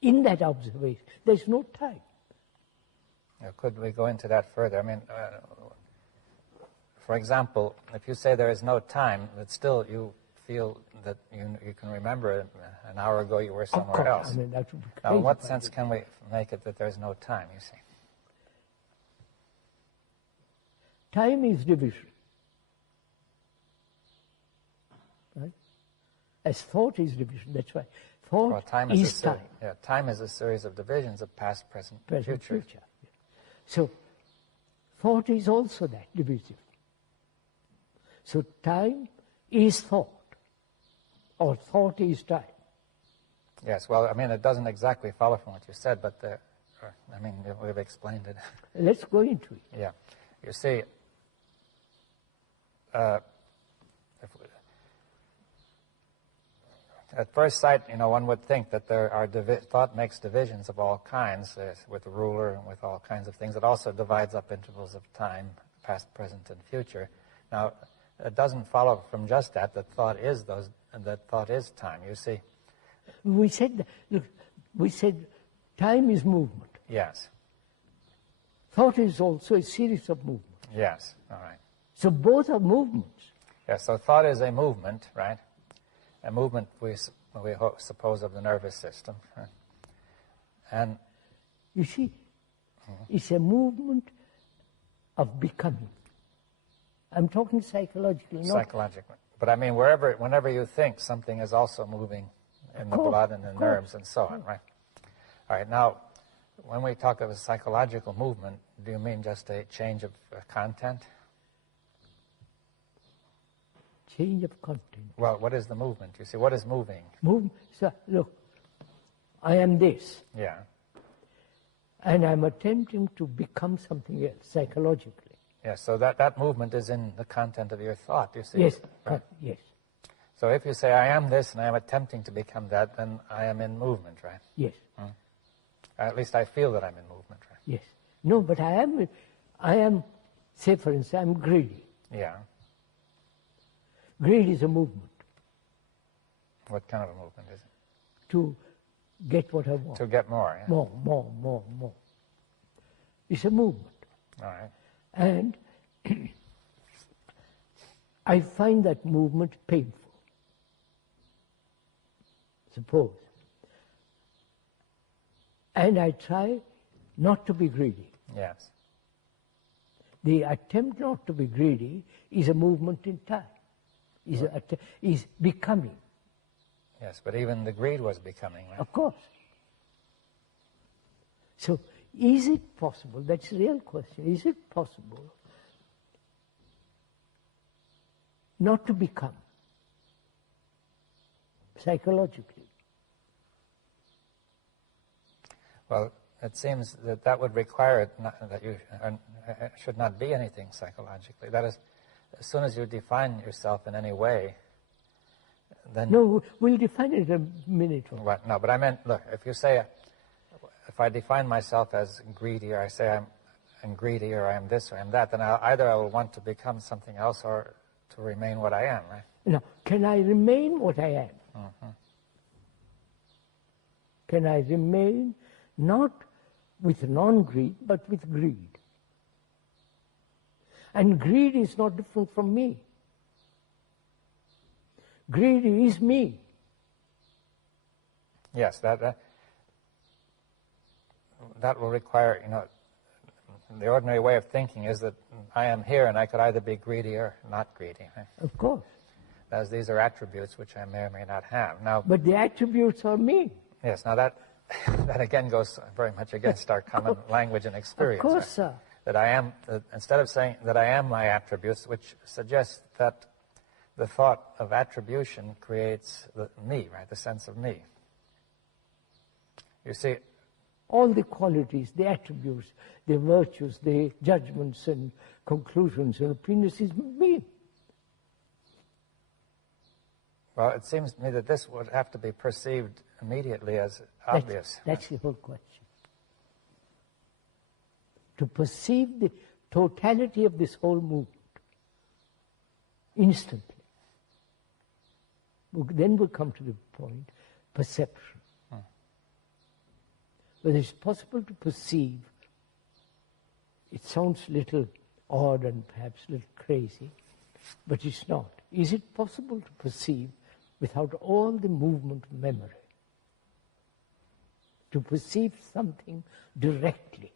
In that observation, there's no time. Could we go into that further? I mean, for example, if you say there is no time, but still you feel that you can remember an hour ago you were somewhere else. I mean, that would be now, in what sense can we make it that there's no time, you see? Time is division. Right? As thought is division, that's why. Thought time is time. Yeah, time is a series of divisions of past, present, future. So, thought is also that, division. So, time is thought, or thought is time. Yes, well, I mean, it doesn't exactly follow from what you said, but, I mean, we've explained it. Let's go into it. Yeah. You see, at first sight, one would think that there are thought makes divisions of all kinds, with a ruler and with all kinds of things. It also divides up intervals of time, past, present, and future. Now, it doesn't follow from just that thought is time. You see. We said time is movement. Yes. Thought is also a series of movements. Yes. All right. So both are movements. Yes. So thought is a movement, right? A movement we suppose of the nervous system, right? And you see, it's a movement of becoming. I'm talking psychologically, not psychologically. But I mean, whenever you think, something is also moving in the blood and the nerves and so on, right? All right. Now, when we talk of a psychological movement, do you mean just a change of content? change of content. Well, what is the movement? You see, what is moving? So, look, I am this. Yeah. And I'm attempting to become something else, psychologically. Yes, so that movement is in the content of your thought, you see. Yes, right? yes. So if you say, I am this, and I am attempting to become that, then I am in movement, right? Yes. At least I feel that I'm in movement, right? Yes. No, but I am, say for instance, I'm greedy. Yeah. Greed is a movement. What kind of a movement is it? To get what I want. To get more, yeah? More. It's a movement. All right. And I find that movement painful. Suppose. And I try not to be greedy. Yes. The attempt not to be greedy is a movement in time, is becoming. Yes, but even the greed was becoming, right? Of course. So, is it possible, that's the real question, is it possible not to become psychologically? Well, it seems that would require that you should not be anything psychologically. That is, as soon as you define yourself in any way, then... No, we'll define it in a minute. What? No, but I meant, look, if you say, if I define myself as greedy, or I say I'm greedy, or I'm this, or I'm that, then either I will want to become something else or to remain what I am, right? Now, can I remain what I am? Mm-hmm. Can I remain not with non-greed, but with greed? And greed is not different from me. Greed is me. Yes, that will require, the ordinary way of thinking is that I am here and I could either be greedy or not greedy. Right? Of course. As these are attributes which I may or may not have. Now, but the attributes are me. Yes, now that again goes very much against our common language and experience. Of course, right? sir. That I am, instead of saying that I am my attributes, which suggests that the thought of attribution creates me, right, the sense of me. You see, all the qualities, the attributes, the virtues, the judgments and conclusions and opinions is me. Well, it seems to me that this would have to be perceived immediately as obvious. That's the whole question. To perceive the totality of this whole movement instantly. Then we'll come to the point, perception. Whether it's possible to perceive, it sounds a little odd and perhaps a little crazy, but it's not. Is it possible to perceive without all the movement of memory? To perceive something directly,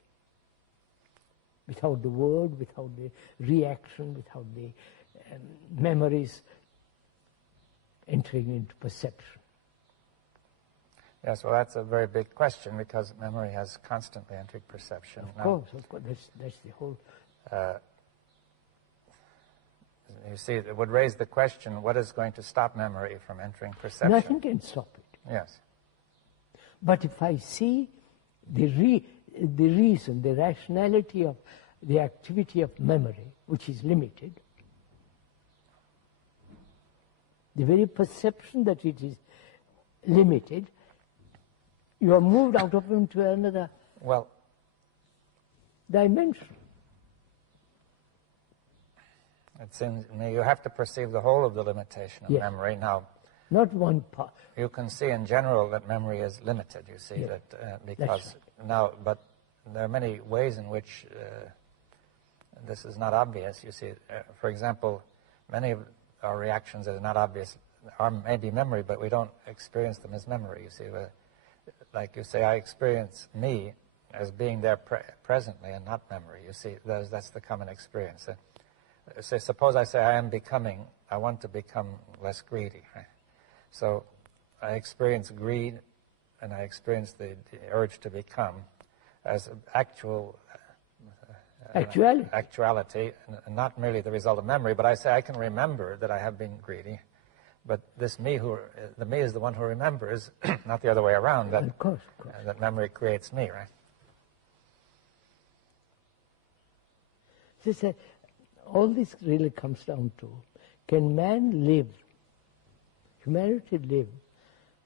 without the word, without the reaction, without the memories entering into perception. Yes, well, that's a very big question because memory has constantly entered perception. Of course, that's the whole... You see, it would raise the question, what is going to stop memory from entering perception? Nothing can stop it. Yes. But if I see the reason, the rationality of the activity of memory, which is limited, the very perception that it is limited, you are moved out of into another dimension. It seems to me you have to perceive the whole of the limitation of memory. Now, not one part. You can see in general that memory is limited, you see, because now, but there are many ways in which this is not obvious, you see. For example, many of our reactions are not obvious, are maybe memory, but we don't experience them as memory, you see. Like you say, I experience me as being there presently and not memory, you see. That's the common experience. Suppose I say I want to become less greedy, right? So I experience greed and I experience the urge to become as actual actuality, and not merely the result of memory. But I say I can remember that I have been greedy, but this me, the me is the one who remembers, not the other way around. That, of course. That memory creates me, right? So, all this really comes down to, can man live, humanity live,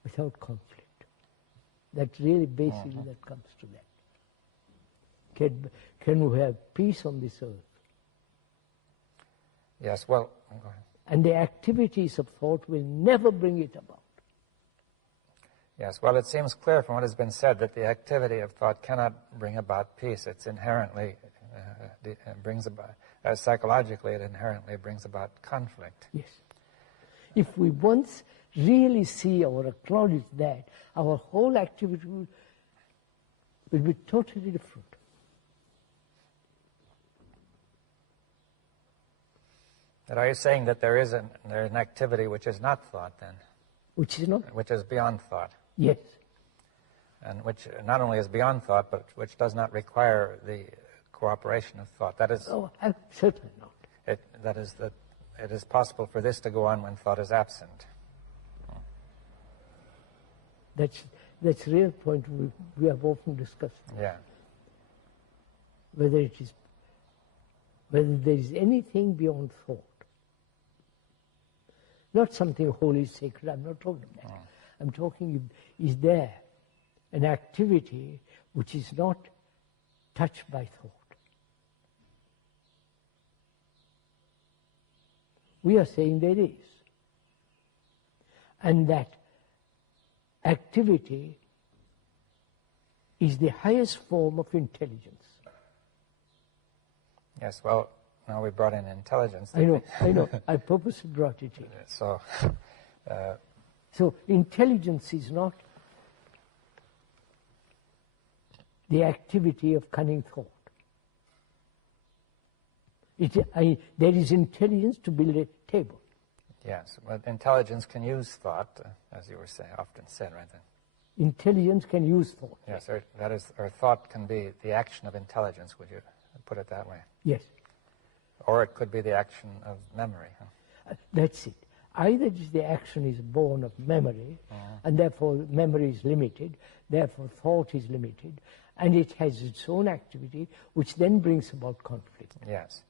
without conflict? That's really basically that comes to that. Can we have peace on this earth? Yes, well, go ahead. And the activities of thought will never bring it about. Yes, well, it seems clear from what has been said that the activity of thought cannot bring about peace. It's inherently brings about, psychologically, it inherently brings about conflict. Yes. If we once really see or acknowledge that, our whole activity will be totally different. And are you saying that there is an activity which is not thought, then? Which is not? Which is beyond thought. Yes. And which not only is beyond thought, but which does not require the cooperation of thought. That is... Oh, certainly not. That is that it is possible for this to go on when thought is absent. That's a real point we have often discussed. Yeah. Whether there is anything beyond thought. Not something holy, sacred, I'm not talking that. I'm talking, is there an activity which is not touched by thought? We are saying there is. And that activity is the highest form of intelligence. Yes, well, now we brought in intelligence. I know. I purposely brought it in. So intelligence is not the activity of cunning thought. There is intelligence to build a table. Yes, but intelligence can use thought, as you were often said, right then. Intelligence can use thought. Yes, or thought can be the action of intelligence, would you put it that way? Yes. Or it could be the action of memory. Huh? That's it. Either the action is born of memory, and therefore memory is limited, therefore thought is limited, and it has its own activity, which then brings about conflict. Yes.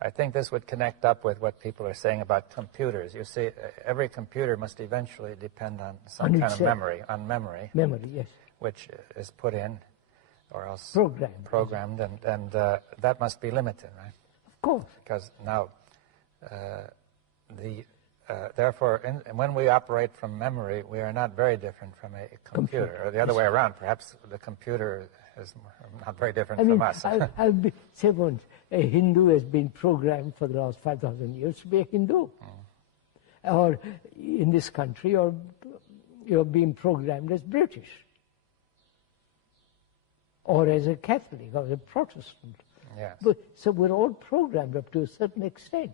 I think this would connect up with what people are saying about computers. You see, every computer must eventually depend on some kind of memory, Memory, yes. Which is put in, or else programmed, and that must be limited, right? Of course. Because now, therefore, when we operate from memory, we are not very different from a computer. Or the other way around, perhaps the computer is not very different from us. I'll say once, a Hindu has been programmed for the last 5,000 years to be a Hindu. Or in this country, or you're being programmed as British. Or as a Catholic, or a Protestant. Yes. So we're all programmed up to a certain extent.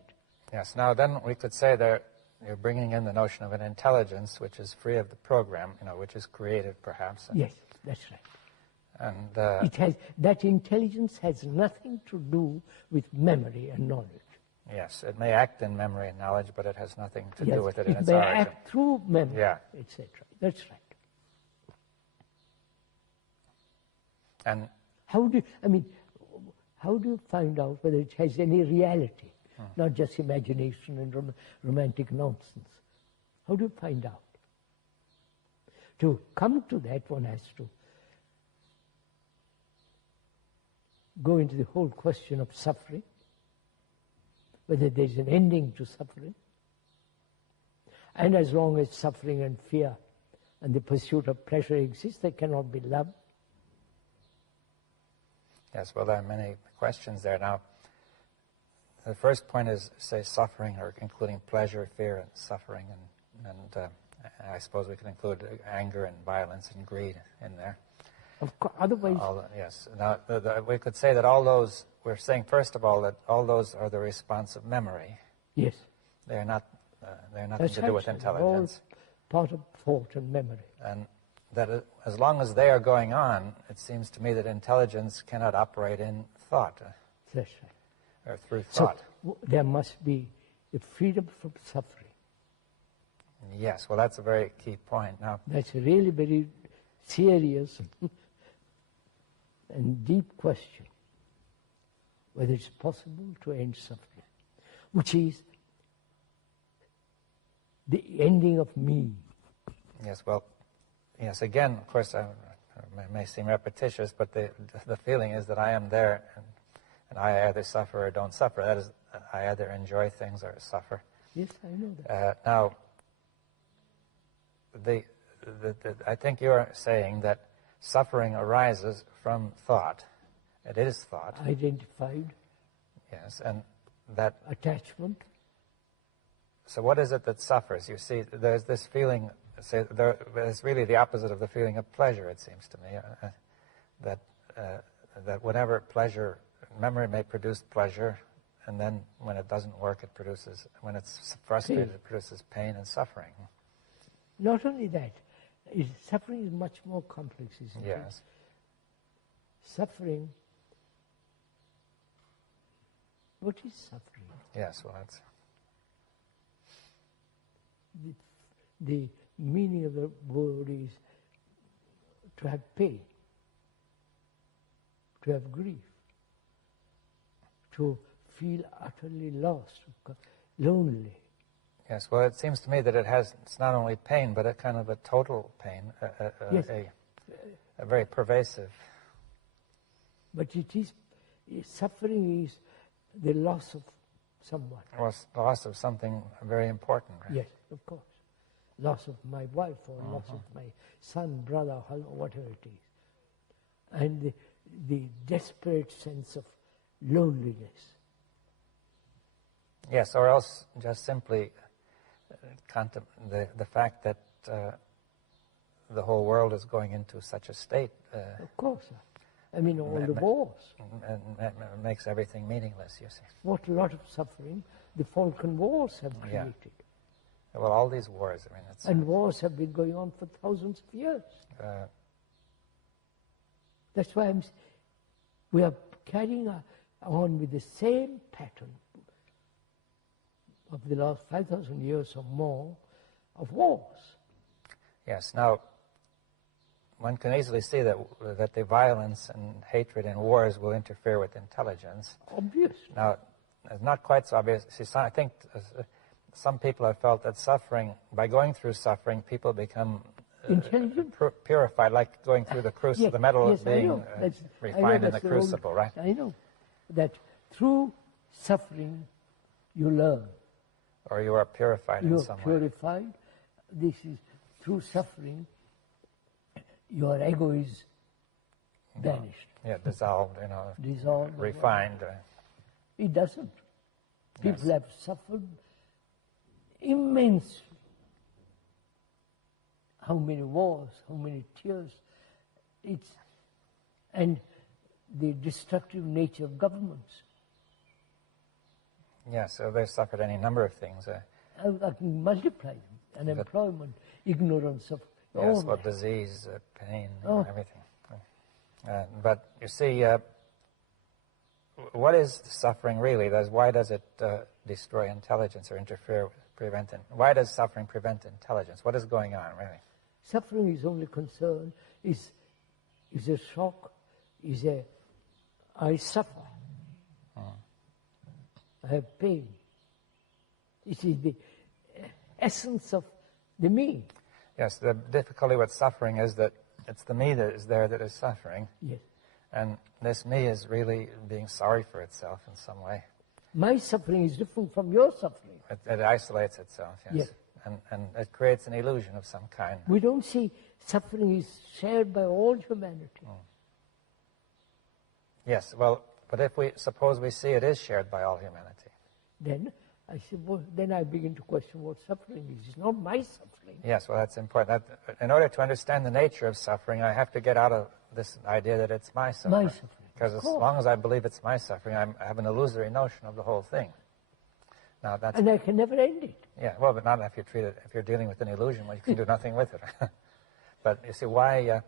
Yes. Now then we could say that you're bringing in the notion of an intelligence which is free of the program, which is creative perhaps. Yes, that's right. And that intelligence has nothing to do with memory and knowledge. Yes, it may act in memory and knowledge, but it has nothing to do with it in its origin. It origin. may act through memory, etc. That's right. And how do you find out whether it has any reality, not just imagination and romantic nonsense? How do you find out? To come to that, one has to go into the whole question of suffering, whether there's an ending to suffering. And as long as suffering and fear and the pursuit of pleasure exist, there cannot be love. Yes, well, there are many questions there. Now, the first point is, say, suffering, or including pleasure, fear, and suffering, and I suppose we can include anger and violence and greed in there. Of course, otherwise... Yes. Now, we could say that all those, we're saying, first of all, that all those are the response of memory. Yes. They're nothing to do with intelligence. All part of thought and memory. And that as long as they are going on, it seems to me that intelligence cannot operate in thought. That's right. or through So thought. there must be the freedom from suffering. Yes, well, that's a very key point. Now, That's a really very serious and deep question, whether it's possible to end suffering, which is the ending of me. yes, well, yes, again, of course, it may seem repetitious, but the feeling is that I am there, and I either suffer or don't suffer. That is, I either enjoy things or suffer. Yes, I know that. Now, I think you're saying that suffering arises from thought. It is thought. Identified. Yes, and that... Attachment. So what is it that suffers? You see, there's this feeling, it's really the opposite of the feeling of pleasure, it seems to me, that whenever pleasure, memory may produce pleasure, and then when it doesn't work, it produces, when it's frustrated, Pain. it produces pain and suffering. Not only that, suffering is much more complex, isn't it? Yes. Suffering. What is suffering? Yes, well, that's... The meaning of the word is to have pain, to have grief, to feel utterly lost, lonely. Yes, well, it seems to me that it's not only pain, but a kind of a total pain, Yes. a very pervasive... But suffering is the loss of someone. loss of something very important, right? Yes, of course. Loss of my wife or loss of my son, brother, whatever it is. And the desperate sense of loneliness. Yes, or else just simply the fact that the whole world is going into such a state. Of course. I mean, all the wars. And makes everything meaningless, you see. What a lot of suffering the Falkland Wars have Yeah. created. Well, all these wars, I mean, it's... And wars have been going on for thousands of years. That's why we are carrying on with the same pattern of the last 5,000 years or more of wars. Yes, now, one can easily see that the violence and hatred in wars will interfere with intelligence. Obviously. Now, it's not quite so obvious. See, I think some people have felt that suffering, by going through suffering, people become intelligent, purified, like going through the crucible, yes, the metal yes, being refined in the crucible, right? I know that through suffering you learn. Or you are purified in some way. You are purified. This is through suffering. Your ego is vanished. Yeah, dissolved, Dissolved. refined. It doesn't. People Yes. have suffered immensely. How many wars, how many tears. And the destructive nature of governments. Yeah, so they've suffered any number of things. I can multiply them. Unemployment, ignorance of all Yes, well, that. disease, pain, Oh. everything. But you see, what is suffering really? Why does it destroy intelligence or interfere, why does suffering prevent intelligence? What is going on, really? Suffering is only concern, is a shock, I suffer. I have pain. It is the essence of the me. Yes, the difficulty with suffering is that it's the me that is there that is suffering. Yes. And this me is really being sorry for itself in some way. My suffering is different from your suffering. It isolates itself, yes. Yes. And it creates an illusion of some kind. We don't see suffering is shared by all humanity. Yes, well, but if suppose we see it is shared by all humanity. Then I begin to question what suffering is. It's not my suffering. Yes, well, that's important. In order to understand the nature of suffering, I have to get out of this idea that it's my suffering. My suffering. Because as long as I believe it's my suffering, I have an illusory notion of the whole thing. Now that's... And I can never end it. Yeah, well, but not if you're dealing with an illusion, well, you can do nothing with it. But you see, why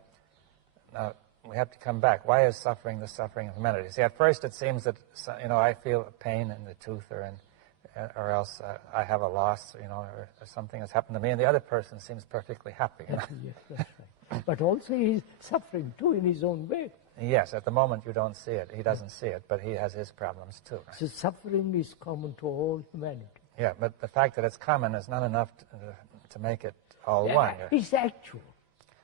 we have to come back. Why is suffering the suffering of humanity? See, at first it seems that, I feel a pain in the tooth, or else I have a loss, or something has happened to me, and the other person seems perfectly happy. Yes, that's right. But also he's suffering too in his own way. Yes, at the moment you don't see it. He doesn't see it, but he has his problems too. Right? So suffering is common to all humanity. Yeah, but the fact that it's common is not enough to make it all one. It's actual.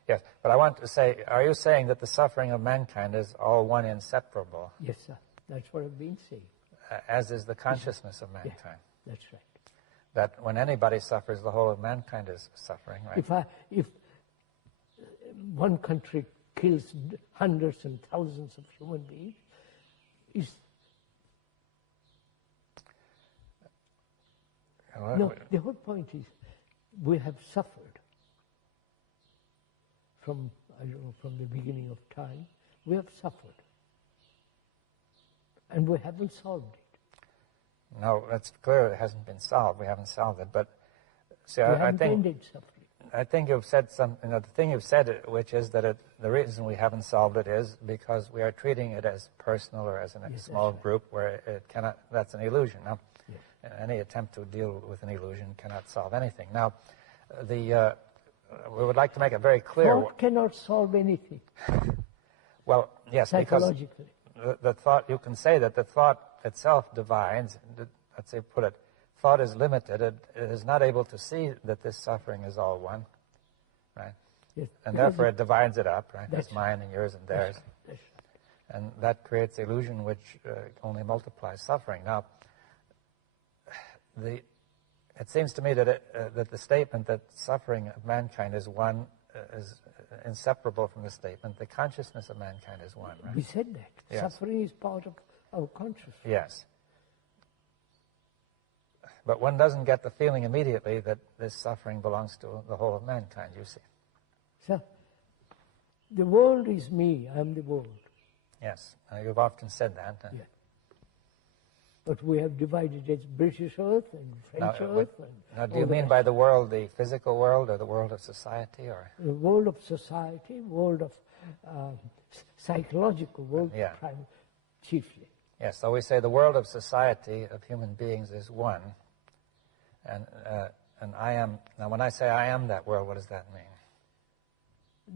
Yes, but I want to say, are you saying that the suffering of mankind is all one, inseparable? Yes, sir. That's what I've been saying. As is the consciousness of mankind. Yeah, that's right. That when anybody suffers, the whole of mankind is suffering, right? If one country kills hundreds and thousands of human beings, the whole point is we have suffered from the beginning of time. We have suffered. And we haven't solved it. No, that's clear. It hasn't been solved. We haven't solved it. But see, we I haven't think ended suffering. I think you've said something. The thing you've said, which is that the reason we haven't solved it is because we are treating it as personal or as a small group, where it cannot. That's an illusion. Now, any attempt to deal with an illusion cannot solve anything. Now, we would like to make it very clear. Thought cannot solve anything. Well, yes, psychologically. Because the thought, you can say that the thought itself divides. Let's say, put it, thought is limited. It is not able to see that this suffering is all one, right? Yes, and therefore it divides it up, right? That's It's mine and yours and theirs. That's And that creates illusion, which only multiplies suffering. Now, it seems to me that that the statement that suffering of mankind is one is inseparable from the statement the consciousness of mankind is one, right? We said that. Yes. Suffering is part of our consciousness. Yes. But one doesn't get the feeling immediately that this suffering belongs to the whole of mankind, you see. So, the world is me, I'm the world. Yes, you've often said that. Yeah. But we have divided it British Earth and French Earth. Now, do you mean by the world the physical world or the world of society? Or the world of society, world of psychological world, chiefly. Yes, so we say the world of society, of human beings, is one. And I am, now when I say I am that world, what does that mean?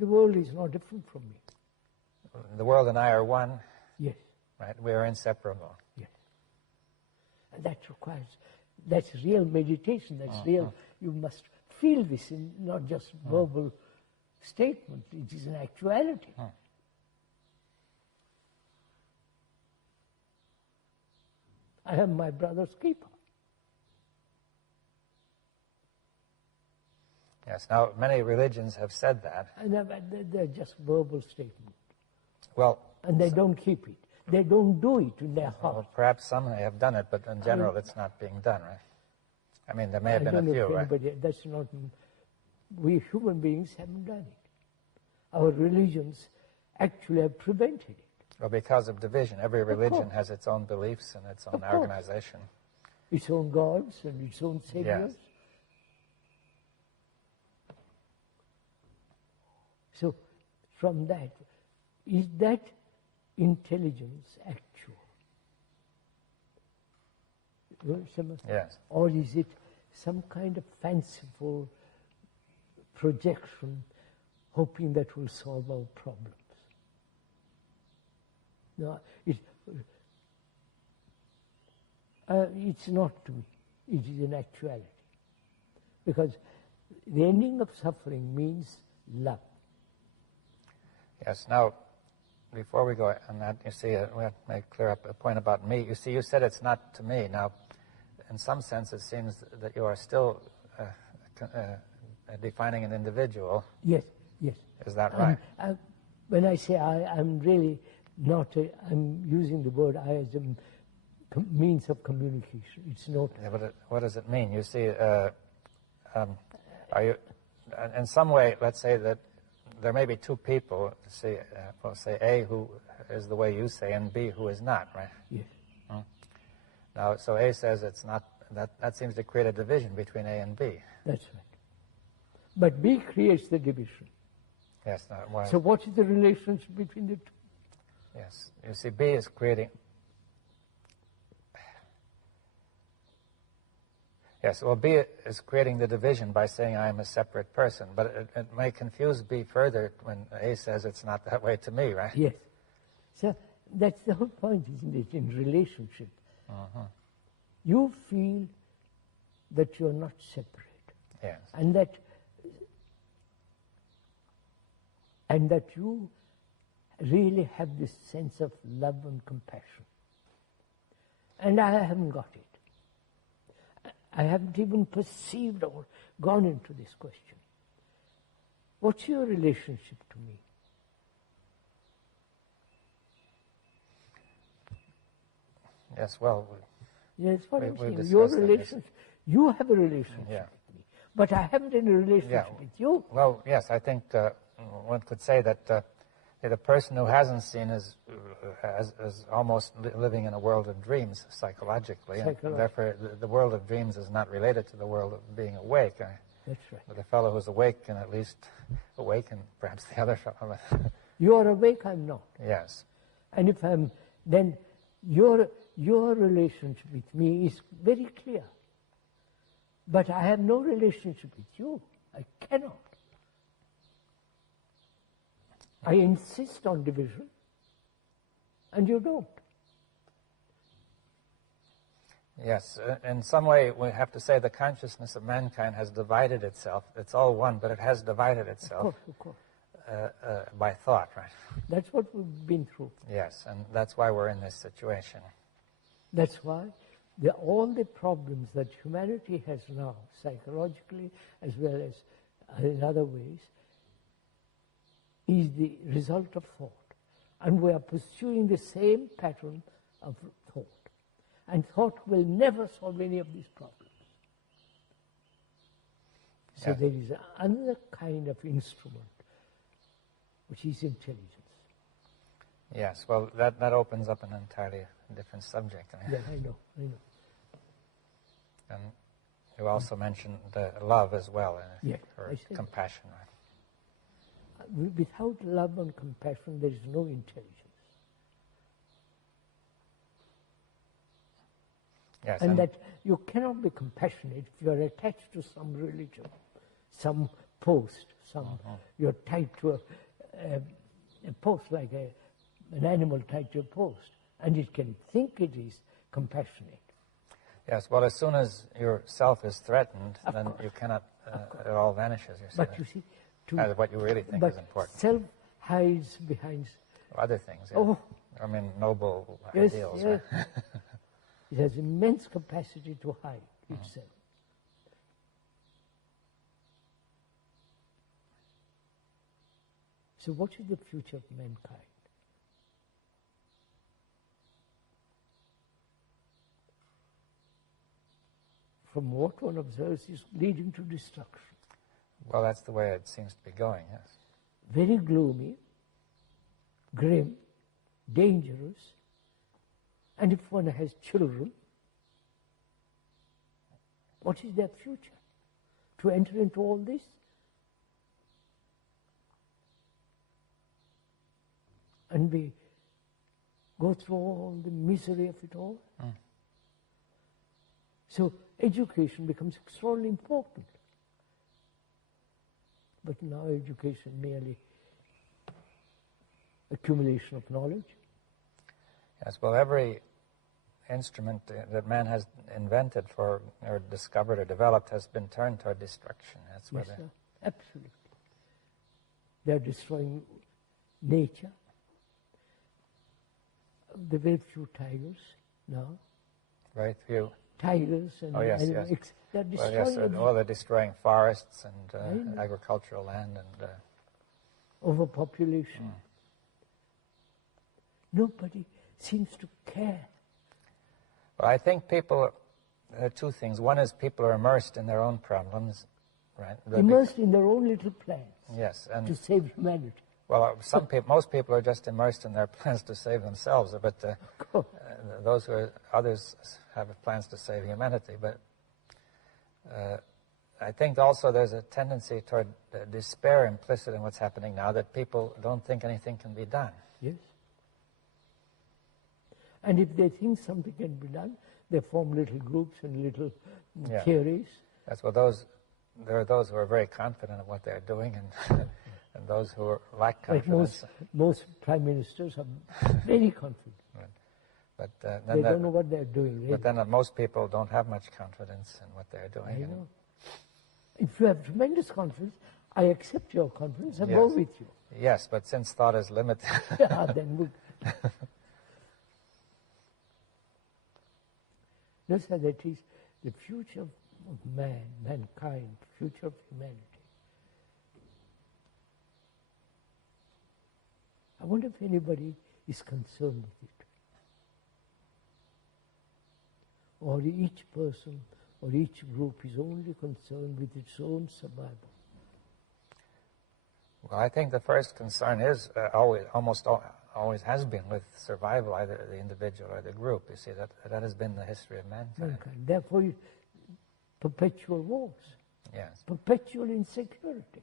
The world is no different from me. The world and I are one? Yes. Right, we are inseparable. Yes. And that requires, that's real meditation, that's real, you must feel this in not just verbal statement, it is an actuality. I am my brother's keeper. Yes, now many religions have said that. And they're just verbal statements. Well, and they don't keep it. They don't do it in their heart. Well, perhaps some have done it, but in general it's not being done, right? I mean, there may have been a few, right? But that's not, we human beings haven't done it. Our religions actually have prevented it. Well, because of division. Every religion has its own beliefs and its own organization. Its own gods and its own saviors. Yes. So, from that, is that intelligence actual? Yes. Or is it some kind of fanciful projection hoping that will solve our problems? No, it's not to me. It is an actuality. Because the ending of suffering means love. Yes. Now, before we go on that, you see, we have to make clear up a point about me. You see, you said it's not to me. Now, in some sense, it seems that you are still defining an individual. Yes, yes. Is that right? When I say I'm really not, I'm using the word I as a means of communication. It's not. Yeah, but what does it mean? You see, are you, in some way, let's say that there may be two people, say A, who is the way you say, and B, who is not, right? Yes. Now, so A says it's not, that seems to create a division between A and B. That's right. But B creates the division. Yes. Well, So what is the relationship between the two? yes. You see, B is creating... Yes, well, B is creating the division by saying I am a separate person, but it may confuse B further when A says it's not that way to me, right? Yes. So that's the whole point, isn't it, in relationship. You feel that you're not separate. Yes. And that you really have this sense of love and compassion. And I haven't got it. I haven't even perceived or gone into this question. What's your relationship to me? Yes, well... Yes, what I'm saying. discussed Your that, relationship, you have a relationship Yeah. with me, but I haven't any relationship Yeah. with you. Well, yes, I think one could say that the person who hasn't seen is almost living in a world of dreams psychologically. And therefore, the world of dreams is not related to the world of being awake. That's right. But the fellow who's awake can at least awaken perhaps the other fellow. You are awake, I'm not. Yes. And if I'm, then your relationship with me is very clear. But I have no relationship with you. I cannot. I insist on division, and you don't. Yes, in some way we have to say the consciousness of mankind has divided itself. It's all one, but it has divided itself Of course. by thought, right? That's what we've been through. Yes, and that's why we're in this situation. That's why all the problems that humanity has now, psychologically as well as in other ways, is the result of thought. And we are pursuing the same pattern of thought. And thought will never solve any of these problems. So there is another kind of instrument, which is intelligence. Yes, well, that opens up an entirely different subject. Yeah, I know. And you also mentioned love as well, or compassion, right? Without love and compassion, there is no intelligence. Yes, and that you cannot be compassionate if you are attached to some religion, some post, you're tied to a post like an animal tied to a post, and it can think it is compassionate. Yes, well, as soon as your self is threatened, then you cannot, it all vanishes. But you see, what you really think is important. Self hides behind other things. Yeah. Oh, I mean, noble ideals. Yes. Right? It has immense capacity to hide itself. So what is the future of mankind? From what one observes is leading to destruction. Well, that's the way it seems to be going, yes. Very gloomy, grim, dangerous, and if one has children, what is their future? To enter into all this? And we go through all the misery of it all? So education becomes extraordinarily important. But now education merely accumulation of knowledge. Yes, well, every instrument that man has invented or discovered or developed has been turned toward destruction. That's yes, sir, absolutely. They are destroying nature. The very few tigers now. Very few. Tigers and animals. Yes. They're destroying they're destroying forests and agricultural land and overpopulation. Nobody seems to care. Well, I think people, there are two things. One is people are immersed in their own problems, right? Immersed in their own little plans. Yes, and to save humanity. Well, most people are just immersed in their plans to save themselves, but others have plans to save humanity. But I think also there's a tendency toward despair implicit in what's happening now, that people don't think anything can be done. Yes. And if they think something can be done, they form little groups and little theories. That's what there are those who are very confident of what they're doing, and and those who lack confidence. Like most prime ministers are very confident. But they don't know what they're doing. Really. But then most people don't have much confidence in what they're doing. I know. If you have tremendous confidence, I accept your confidence and go with you. Yes, but since thought is limited. Then Notice that is the future of mankind, future of humanity. I wonder if anybody is concerned with it. Or each person or each group is only concerned with its own survival. Well, I think the first concern is always has been with survival, either the individual or the group. You see, that has been the history of mankind. Therefore, perpetual wars. Yes. Perpetual insecurity.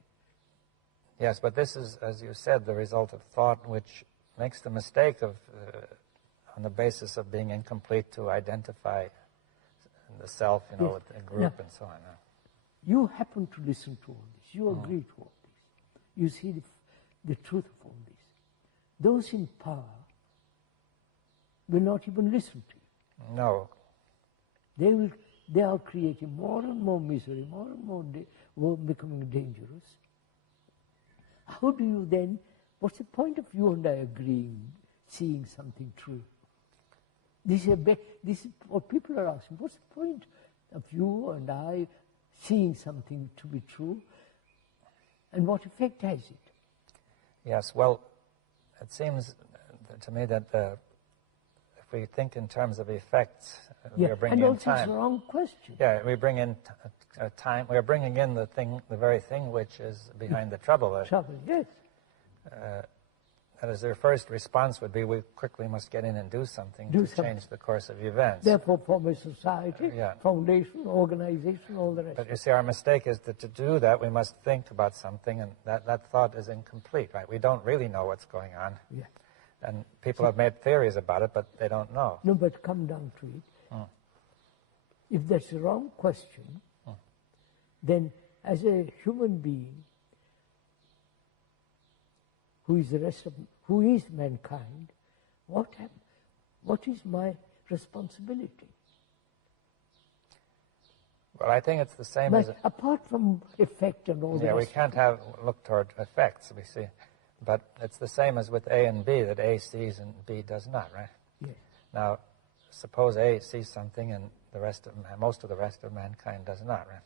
Yes, but this is, as you said, the result of thought, which makes the mistake of, on the basis of being incomplete, to identify the self, with a group and so on. You happen to listen to all this. You agree to all this. You see the truth of all this. Those in power will not even listen to you. No. They are creating more and more misery, more and more becoming dangerous. How do you then, what's the point of you and I agreeing, seeing something true? This is what people are asking. What's the point of you and I seeing something to be true? And what effect has it? Yes, well, it seems to me that if we think in terms of effects, we are bringing in time. And also it's a wrong question. Yeah, we bring in time. We are bringing in the very thing which is behind the trouble. Trouble, yes. That is, their first response would be, we quickly must get in and do something to change the course of events. Therefore, form a society, foundation, organization, all the rest. But you see, our mistake is that to do that, we must think about something, and that thought is incomplete, right? We don't really know what's going on. Yeah. And people have made theories about it, but they don't know. No, but come down to it. If that's the wrong question, then as a human being, who is mankind, what is my responsibility? Well, I think it's the same as... Apart from effect and all that. Yeah, we can't look toward effects, we see. But it's the same as with A and B, that A sees and B does not, right? Yes. Now, suppose A sees something and most of the rest of mankind does not, right?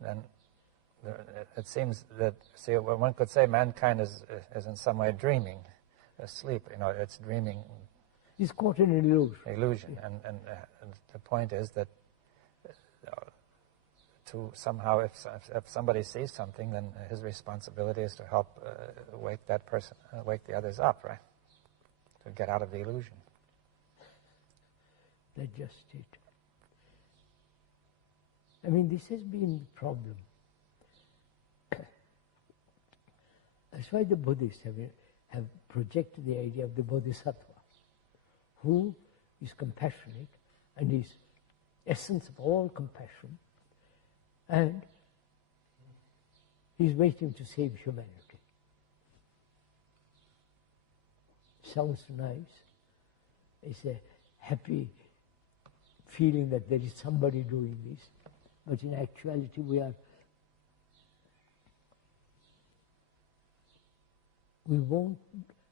Then it seems that, see, one could say mankind is in some way dreaming, asleep. It's dreaming. It's caught in an illusion. Illusion, and the point is that to somehow, if somebody sees something, then his responsibility is to help wake that person, wake the others up, right? To get out of the illusion. That's just it. I mean, this has been the problem. That's why the Buddhists have projected the idea of the Bodhisattva, who is compassionate and is essence of all compassion, and he's waiting to save humanity. Sounds nice. It's a happy feeling that there is somebody doing this, but in actuality we won't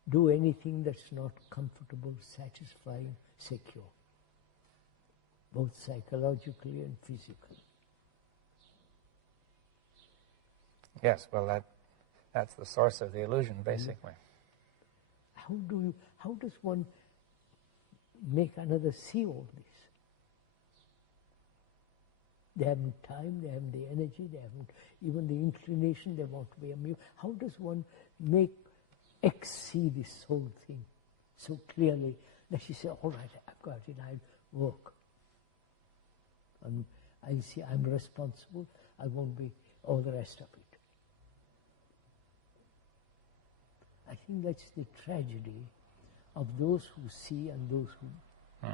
do anything that's not comfortable, satisfying, secure, both psychologically and physically. Yes, well, that's the source of the illusion, basically. How does one make another see all this? They haven't time, they haven't the energy, they haven't even the inclination, they want to be amused. How does one make X see this whole thing so clearly that she says, all right, I've got it, I'll work. And I see I'm responsible, I won't be all the rest of it. I think that's the tragedy of those who see and those who